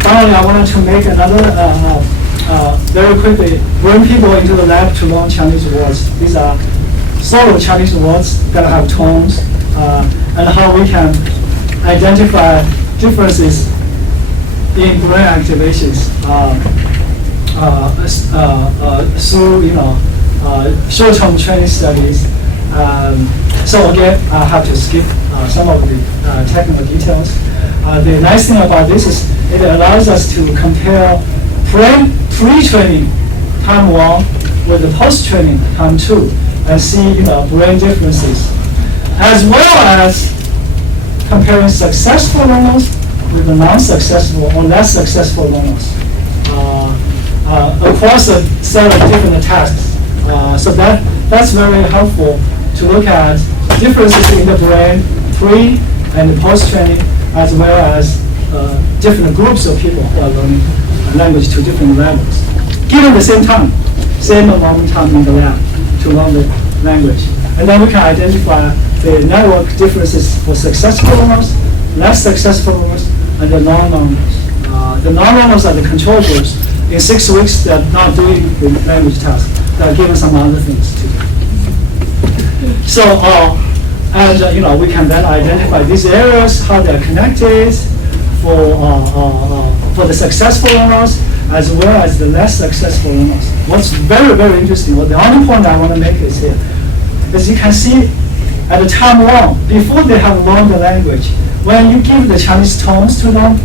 Finally, I wanted to make another, very quickly, bring people into the lab to learn Chinese words. These are solo Chinese words that have tones, and how we can identify differences in brain activations through, short-term training studies. So again, I have to skip some of the technical details. The nice thing about this is it allows us to compare pre-training time 1 with the post-training time 2 and see brain differences, as well as comparing successful learners with the non-successful or less successful learners across a set of different tasks. So that's very helpful to look at differences in the brain pre and post training, as well as different groups of people who are learning language to different levels. Given the same time, same amount of time in the lab to learn the language. And then we can identify the network differences for successful learners, less successful learners, and the non-learners. The non-learners are the control groups. In 6 weeks, they're not doing the language task. They're given some other things to do. So, we can then identify these areas, how they're connected for the successful learners, as well as the less successful learners. What's very, very interesting, the only point I want to make is here, is you can see at the time 1, before they have learned the language, when you give the Chinese tones to them,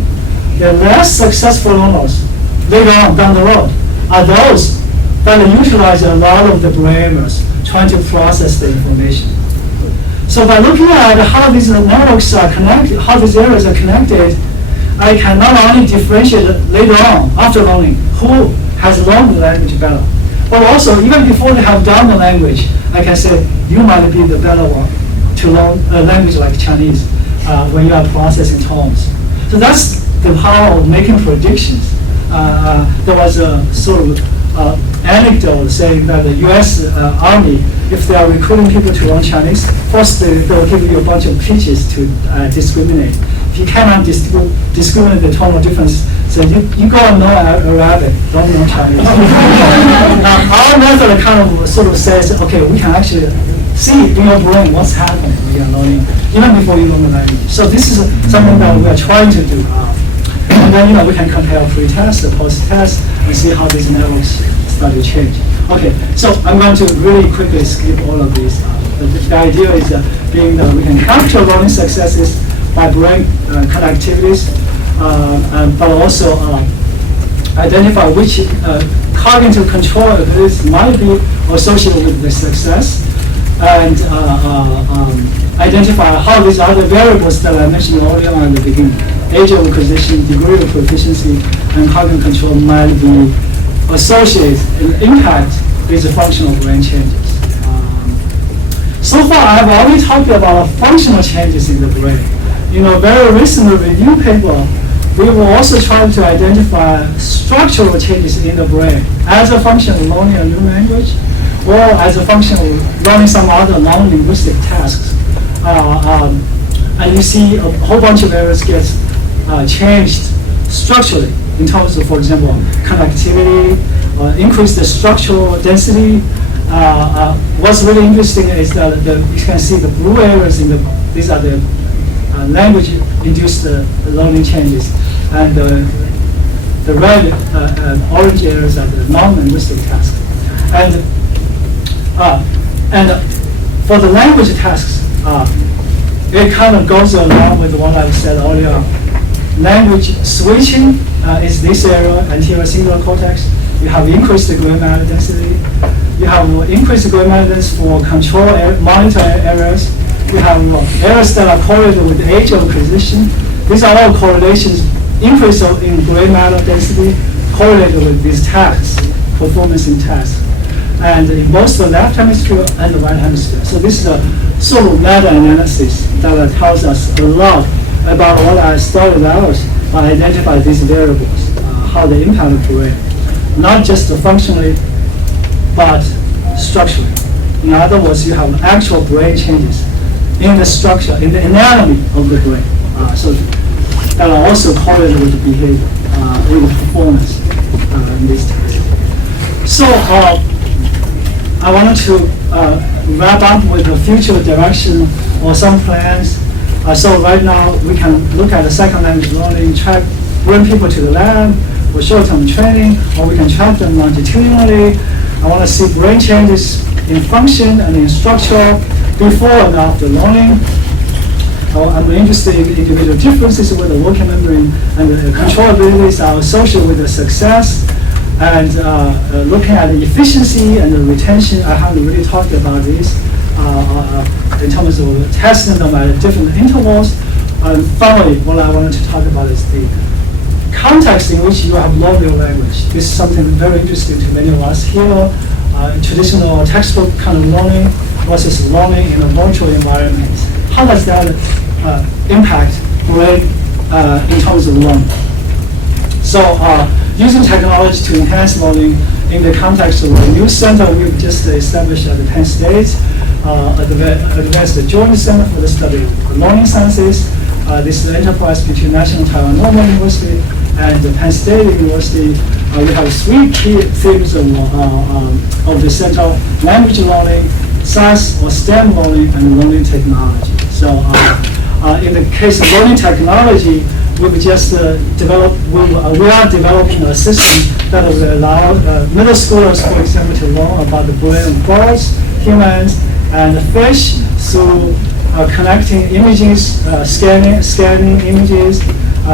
the less successful learners later on down the road are those that utilize a lot of the brain areas trying to process the information. So by looking at how these networks are connected, how these areas are connected, I can not only differentiate later on, after learning, who has learned the language better, but also even before they have done the language, I can say you might be the better one to learn a language like Chinese when you are processing tones. So that's the power of making predictions. There was a sort of anecdote saying that the U.S. Army, if they are recruiting people to learn Chinese, first they'll give you a bunch of pitches to discriminate. If you cannot discriminate the tonal difference, so you go and learn Arabic, don't learn Chinese. Our method kind of sort of says, okay, we can actually see in your brain what's happening when you're learning, even before you learn the language. So this is something that we are trying to do. And then we can compare pre-test, the post-test, and see how these networks start to change. Okay, so I'm going to really quickly skip all of these. The idea is being that we can capture learning successes by brain connectivities, but also identify which cognitive control abilities might be associated with the success, and identify how these other variables that I mentioned earlier on in the beginning, age of acquisition, degree of proficiency, and cognitive control might be associated and impact these functional brain changes. So far, I've already talked about functional changes in the brain. Very recent review paper, we were also trying to identify structural changes in the brain as a function of learning a new language, or as a function of learning some other non-linguistic tasks. And you see a whole bunch of areas get changed structurally in terms of, for example, connectivity, increase the structural density. What's really interesting is that you can see the blue areas these are the language-induced learning changes, and the red, orange areas are the non-linguistic tasks. And for the language tasks, it kind of goes along with what I said earlier. Language switching is this area, anterior singular cortex. You have increased the gray matter density. You have increased gray matter density for control monitor areas. You have areas that are correlated with age of acquisition. These are all correlations, increase in gray matter density correlated with these tasks, performance in tasks. And in both the left hemisphere and the right hemisphere. So this is a sort of meta-analysis that tells us a lot about what I started out by identifying these variables, how they impact the brain, not just functionally, but structurally. In other words, you have actual brain changes in the structure, in the anatomy of the brain, so that are also correlated with the behavior, with the performance in this test. So I wanted to wrap up with the future direction or some plans. So right now we can look at the second language learning, bring people to the lab for short-term training, or we can track them longitudinally. I want to see brain changes in function and in structure before and after learning. I'm interested in individual differences with the working memory and the control abilities are associated with the success. And looking at the efficiency and the retention, I haven't really talked about this in terms of testing them at different intervals. And finally, what I wanted to talk about is the context in which you have learned your language. This is something very interesting to many of us here. Traditional textbook kind of learning versus learning in a virtual environment. How does that impact brain in terms of learning? So using technology to enhance learning in the context of a new center we've just established at the Penn State, Advanced Joint Center for the Study of Learning Sciences. This is an enterprise between National Taiwan Normal University and the Penn State University. We have 3 key themes of the center: language learning, science or STEM learning, and learning technology. So in the case of learning technology, we've just developed, we are developing a system that will allow middle schoolers, for example, to learn about the brain of birds, humans, and fish through connecting images, scanning images,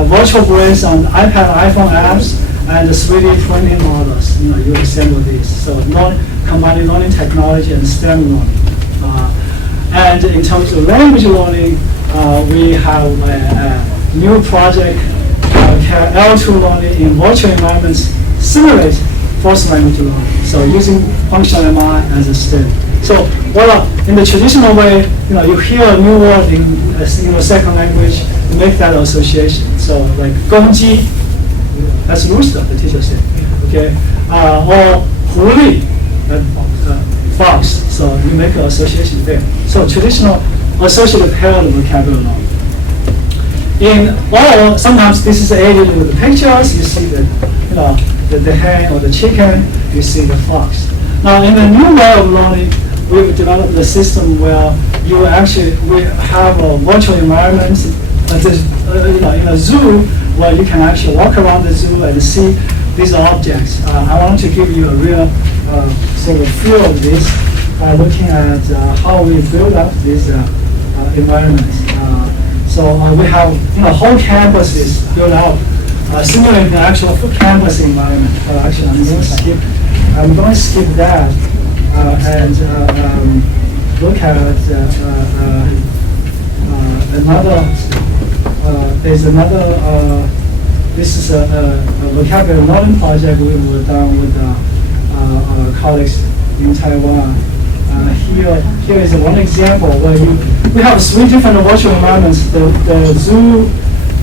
virtual brains on iPad, iPhone apps, and 3D printing models. You assemble these. So combining learning technology and STEM learning. And in terms of language learning, we have a new project, L2 learning in virtual environments simulate forced language learning. So using functional MI as a STEM. So, in the traditional way, you hear a new word in a second language, you make that association. So, like gongji, that's rooster, the teacher said. Okay, or huli, fox. So you make an association there. So traditional associative paired vocabulary. Sometimes this is aided with the pictures. You see the hen or the chicken. You see the fox. Now, in the new way of learning, we've developed a system where we have a virtual environment, in a zoo, where you can actually walk around the zoo and see these objects. I want to give you a real sort of feel of this by looking at how we build up these environments. So we have whole campuses built out, simulating the actual campus environment. Actually, I'm going to skip that and look at another. There's another. This is a vocabulary learning project we were done with colleagues in Taiwan. Here is one example where we have 3 different virtual environments: the zoo,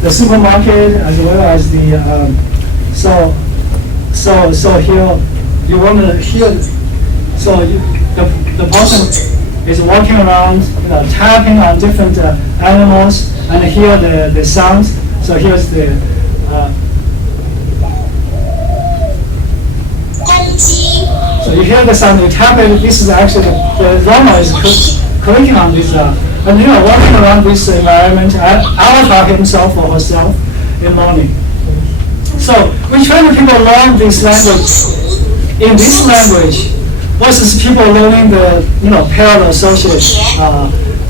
the supermarket, as well as the. So here you want to hear. So the person is walking around, tapping on different animals and hear the sounds. So here's the. So you hear the sound, you tap it. This is actually the learner is clicking on this, and walking around this environment, avatar himself or herself in learning. So we train people learn this language in this language versus people learning the parallel associate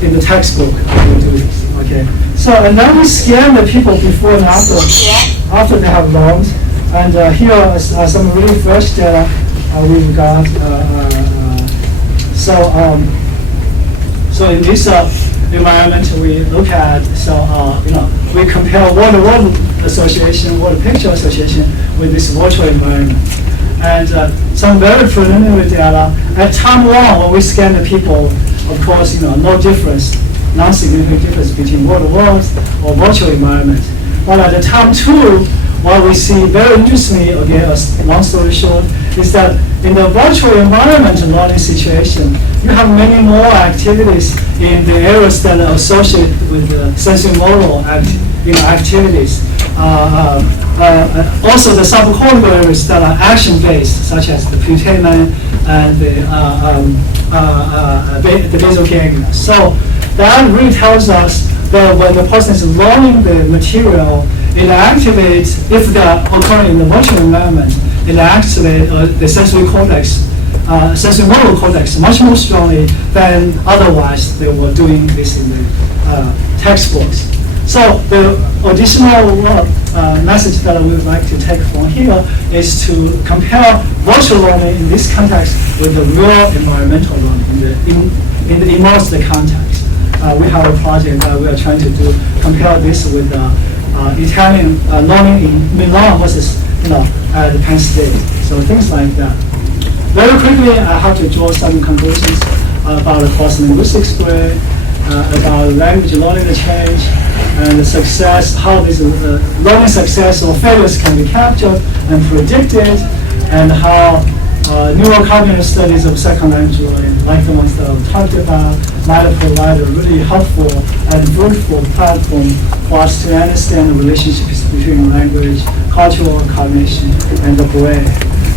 in the textbook. We do this, okay. So and then we scan the people before and after they have learned, and here are some really fresh data we've got. So in this environment, we look at we compare word-to-word association, word-picture association with this virtual environment, and some very preliminary data at time 1 when we scan the people. Of course, no difference, non-significant difference between word-to-word or virtual environment. But at the time 2, what we see very interestingly, again, long story short, is that in the virtual environment learning situation, you have many more activities in the areas that are associated with sensory-motor activities. Also, the subcortical areas that are action-based, such as the putamen and the basal ganglia. So that really tells us that when the person is learning the material, it activates, if they are occurring in the virtual environment, it activates the sensory cortex, sensory-motor cortex much more strongly than otherwise they were doing this in the textbooks. So the additional message that we would like to take from here is to compare virtual learning in this context with the real environmental learning in the immersed context. We have a project that we are trying to do, compare this with Italian learning in Milan versus at the Penn State. So things like that. Very quickly, I have to draw some conclusions about the cross-linguistic spread, about language learning change, and the success, how this learning success or failures can be captured and predicted, and how neurocognitive studies of second language learning, like the ones that I've talked about, might provide a really helpful and fruitful platform for us to understand the relationships between language, cultural cognition, and the brain.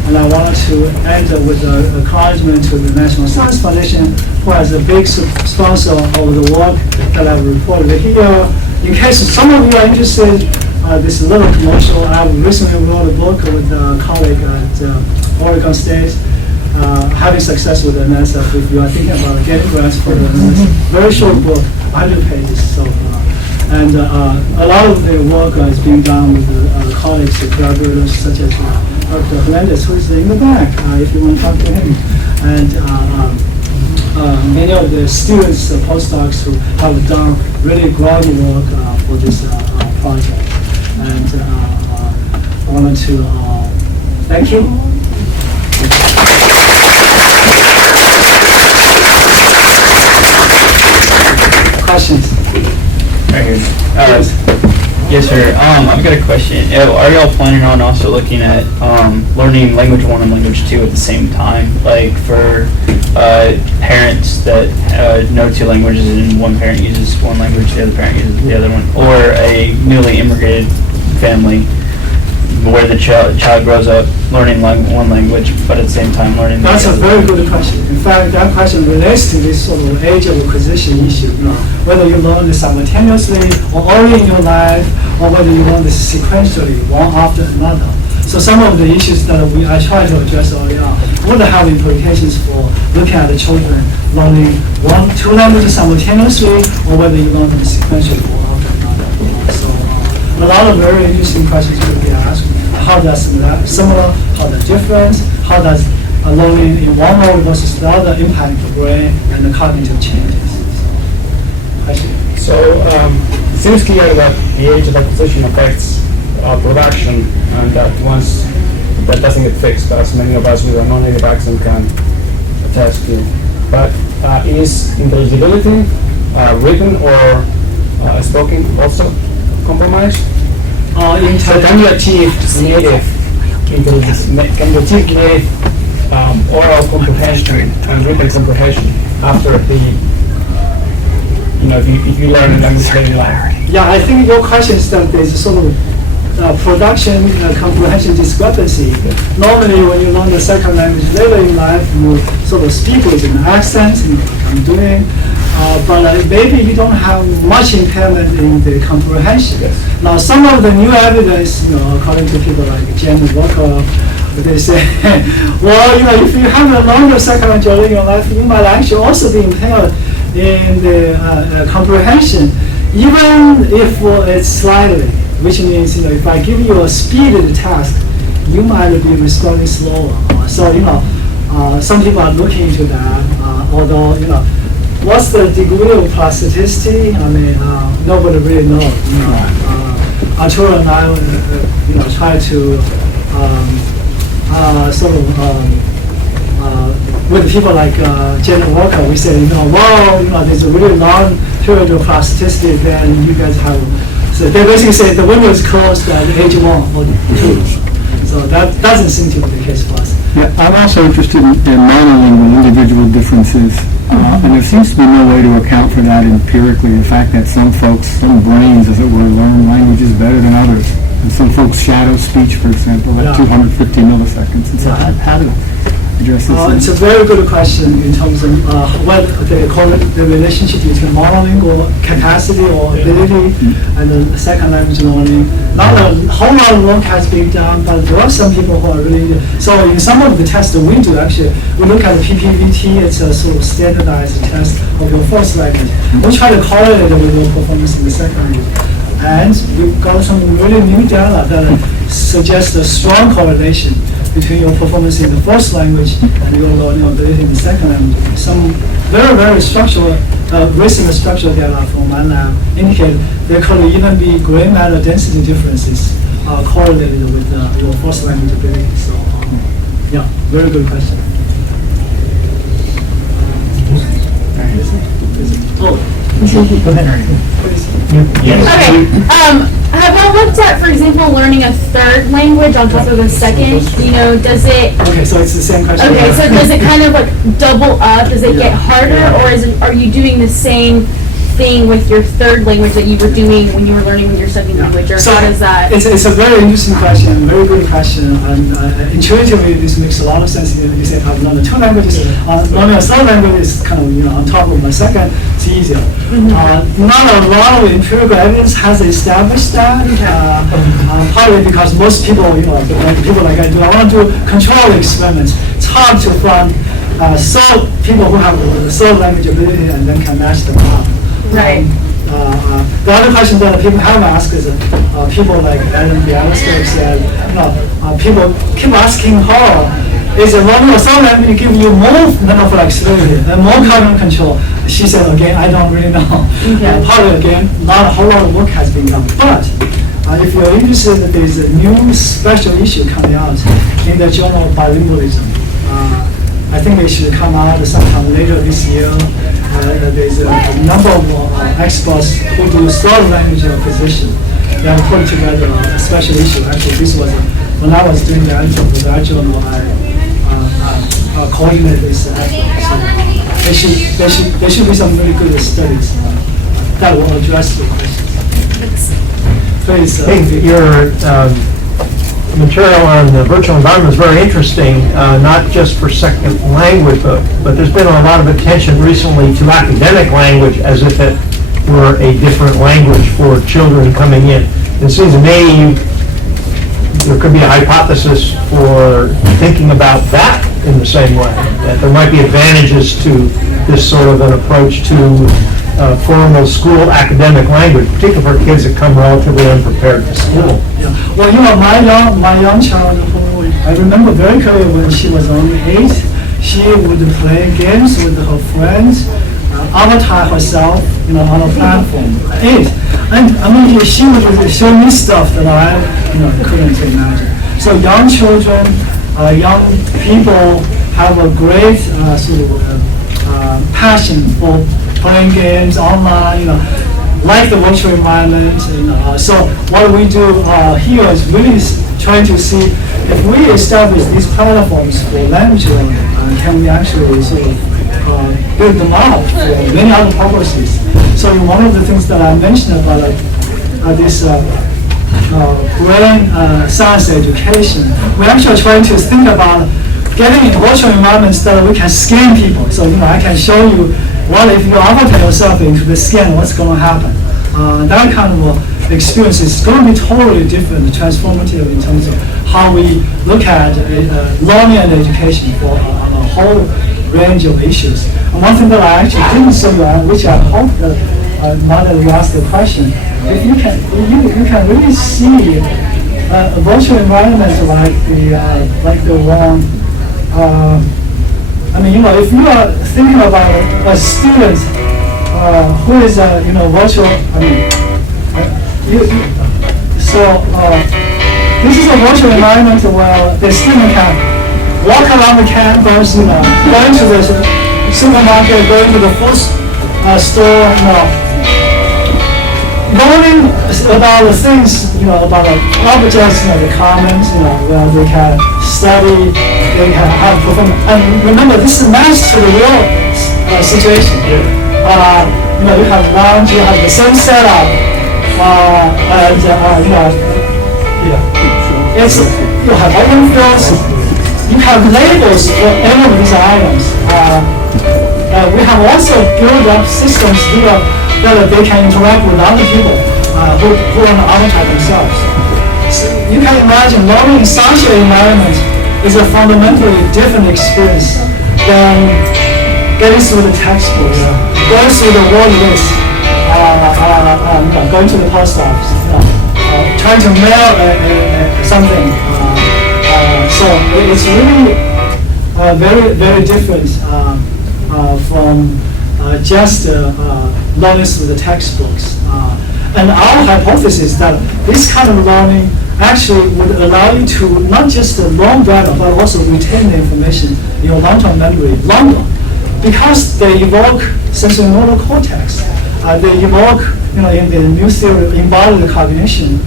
And I wanted to end with an acknowledgement to the National Science Foundation, who has a big sponsor of the work that I've reported here. In case some of you are interested, this little commercial, I recently wrote a book with a colleague at Oregon State, having success with NSF. If you are thinking about getting grants for the NSF, very short book, 100 pages so far. And a lot of the work is being done with colleagues, collaborators such as Dr. Hernandez, who is in the back, if you want to talk to him. And many of the students, postdocs who have done really groundwork for this project. And I wanted to thank you. Questions? Right here. Yes, sir. I've got a question. Are y'all planning on also looking at learning language 1 and language 2 at the same time? Like for parents that know 2 languages and one parent uses one language, the other parent uses the other one, or a newly immigrated family where the child grows up learning one language, but at the same time learning. That's a very good question. In fact, that question relates to this sort of age of acquisition issue. Whether you learn this simultaneously or early in your life, or whether you learn this sequentially, one after another. So some of the issues that I tried to address earlier would have implications for looking at the children learning 2 languages simultaneously, or whether you learn them sequentially or after another. So a lot of very interesting questions could be asked. How that's similar, how that's different, how does learning in one mode versus the other impact the brain and the cognitive changes. So it seems clear that the age of acquisition affects production, and that once that doesn't get fixed, as many of us with a non-native accent can attest to. But is intelligibility, written or spoken, also compromised? So can you achieve native intelligence? Can you achieve native oral comprehension and written comprehension after the, if you learn a language very long? Yeah, I think your question is that there's a sort of production comprehension discrepancy. Normally, when you learn the second language later in life, you sort of speak with an accent, like I'm doing. But maybe you don't have much impairment in the comprehension. Yes. Now, some of the new evidence, according to people like Jen Walker, they say, well, if you have a longer second language in your life, you might actually also be impaired in the comprehension, even if it's slightly, which means, if I give you a speeded task, you might be responding slower. So, some people are looking into that, although, what's the degree of plasticity? I mean, nobody really knows. Arturo and I, try to sort of with people like Jen Walker, we say, there's a really long period of plasticity. Then you guys have. So they basically say the window is closed at age 1 or 2. So that doesn't seem to be the case for us. Yeah, I'm also interested in modeling the individual differences. And there seems to be no way to account for that empirically. The fact that some folks, some brains, as it were, learn languages better than others. And some folks shadow speech, for example, at 250 milliseconds. And so how to address this? It's a very good question in terms of what they call it, the relationship between monolingual capacity or ability and the second language learning. Not a whole lot of work has been done, but there are some people who are really. So in some of the tests that we do, actually, we look at the PPVT. It's a sort of standardized test of your first language. We try to correlate it with your performance in the second language. And we've got some really new data that suggests a strong correlation between your performance in the first language and your learning ability in the second language. Some very, very structural, recent structural data from one lab indicate there could even be gray matter density differences correlated with your first language ability. So, yeah, very good question. Oh, go ahead. Please. Okay, have I looked at, for example, learning a third language on top of a second? You know, does it, Okay, so it's the same question. okay, so does it kind of like double up? Does it get harder, or are you doing the same thing with your third language that you were doing when you were learning with your second language, or So how does that? It's a very interesting question, very good question, and intuitively this makes a lot of sense. You say I've learned two languages, learning a third language is kind of on top of my second. It's easier. Not a lot of empirical evidence has established that. Partly because most people, like people like I do, I want to do control experiments. It's hard to find people who have the third language ability and then can match them up. Right. The other question that people have asked is people like Adam Bialystok said, people keep asking her, is learning a third language give you more mental flexibility and more cognitive control? She said, again, I don't really know. Partly, again, not a whole lot of work has been done. But if you're interested, there's a new special issue coming out in the journal Bilingualism. I think it should come out sometime later this year. There's a number of experts who do third language acquisition. They have put together a special issue. Actually, this was when I was doing the editor for that journal. I coordinated this effort. So there should be some really good studies that will address the questions. Please. I think your material on the virtual environment is very interesting, not just for second language, but there's been a lot of attention recently to academic language as if it were a different language for children coming in. It seems to me there could be a hypothesis for thinking about that in the same way, that there might be advantages to this sort of an approach to formal school academic language, particularly for kids that come relatively unprepared to school. Yeah. Well, my young child, who I remember very clearly when she was only 8, she would play games with her friends, avatar herself, on a platform. 8, and I mean, she would show me stuff that I, couldn't imagine. So young children, young people have a great sort of passion for playing games online, like the virtual environment. So what we do here is really trying to see if we establish these platforms for language learning, can we actually sort of build them up for many other purposes. So one of the things that I mentioned about this brain science education, we're actually trying to think about getting in virtual environments that we can scan people. So I can show you, well, if you avatar yourself into the scan, what's going to happen? That kind of experience is going to be totally different, transformative in terms of how we look at learning and education for a whole range of issues. And one thing that I actually didn't show you, which I hope that now that you asked the question, if you can really see a virtual environment like the one. If you are thinking about a student who is virtual, this is a virtual environment where the student can walk around the campus, going to the supermarket, going to the food store, learning about the things, about the objects, the comments, where they can study, they can have performance. And remember, this is matched to the real situation. You have lounge, you have the same setup, and you have open fields, you have labels for any of these items. We have also built up systems here that they can interact with other people who are avatar themselves. So you can imagine learning in such an environment is a fundamentally different experience than getting through the textbooks, going through the word list, going to the post office, trying to mail something. So it's really very, very different from just learning through the textbooks. And our hypothesis is that this kind of learning actually would allow you to not just learn better, but also retain the information in your long-term memory longer, because they evoke sensory motor cortex. they evoke, in the new theory, embodied cognition.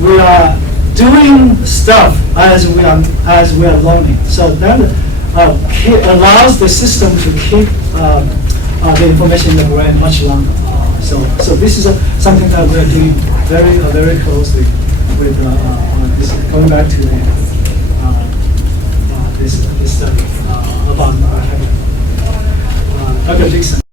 We are doing stuff as we are learning. So that allows the system to keep the information in the brain much longer. So this is something that we're doing very closely with this, going back to this study about Dr. Dixon.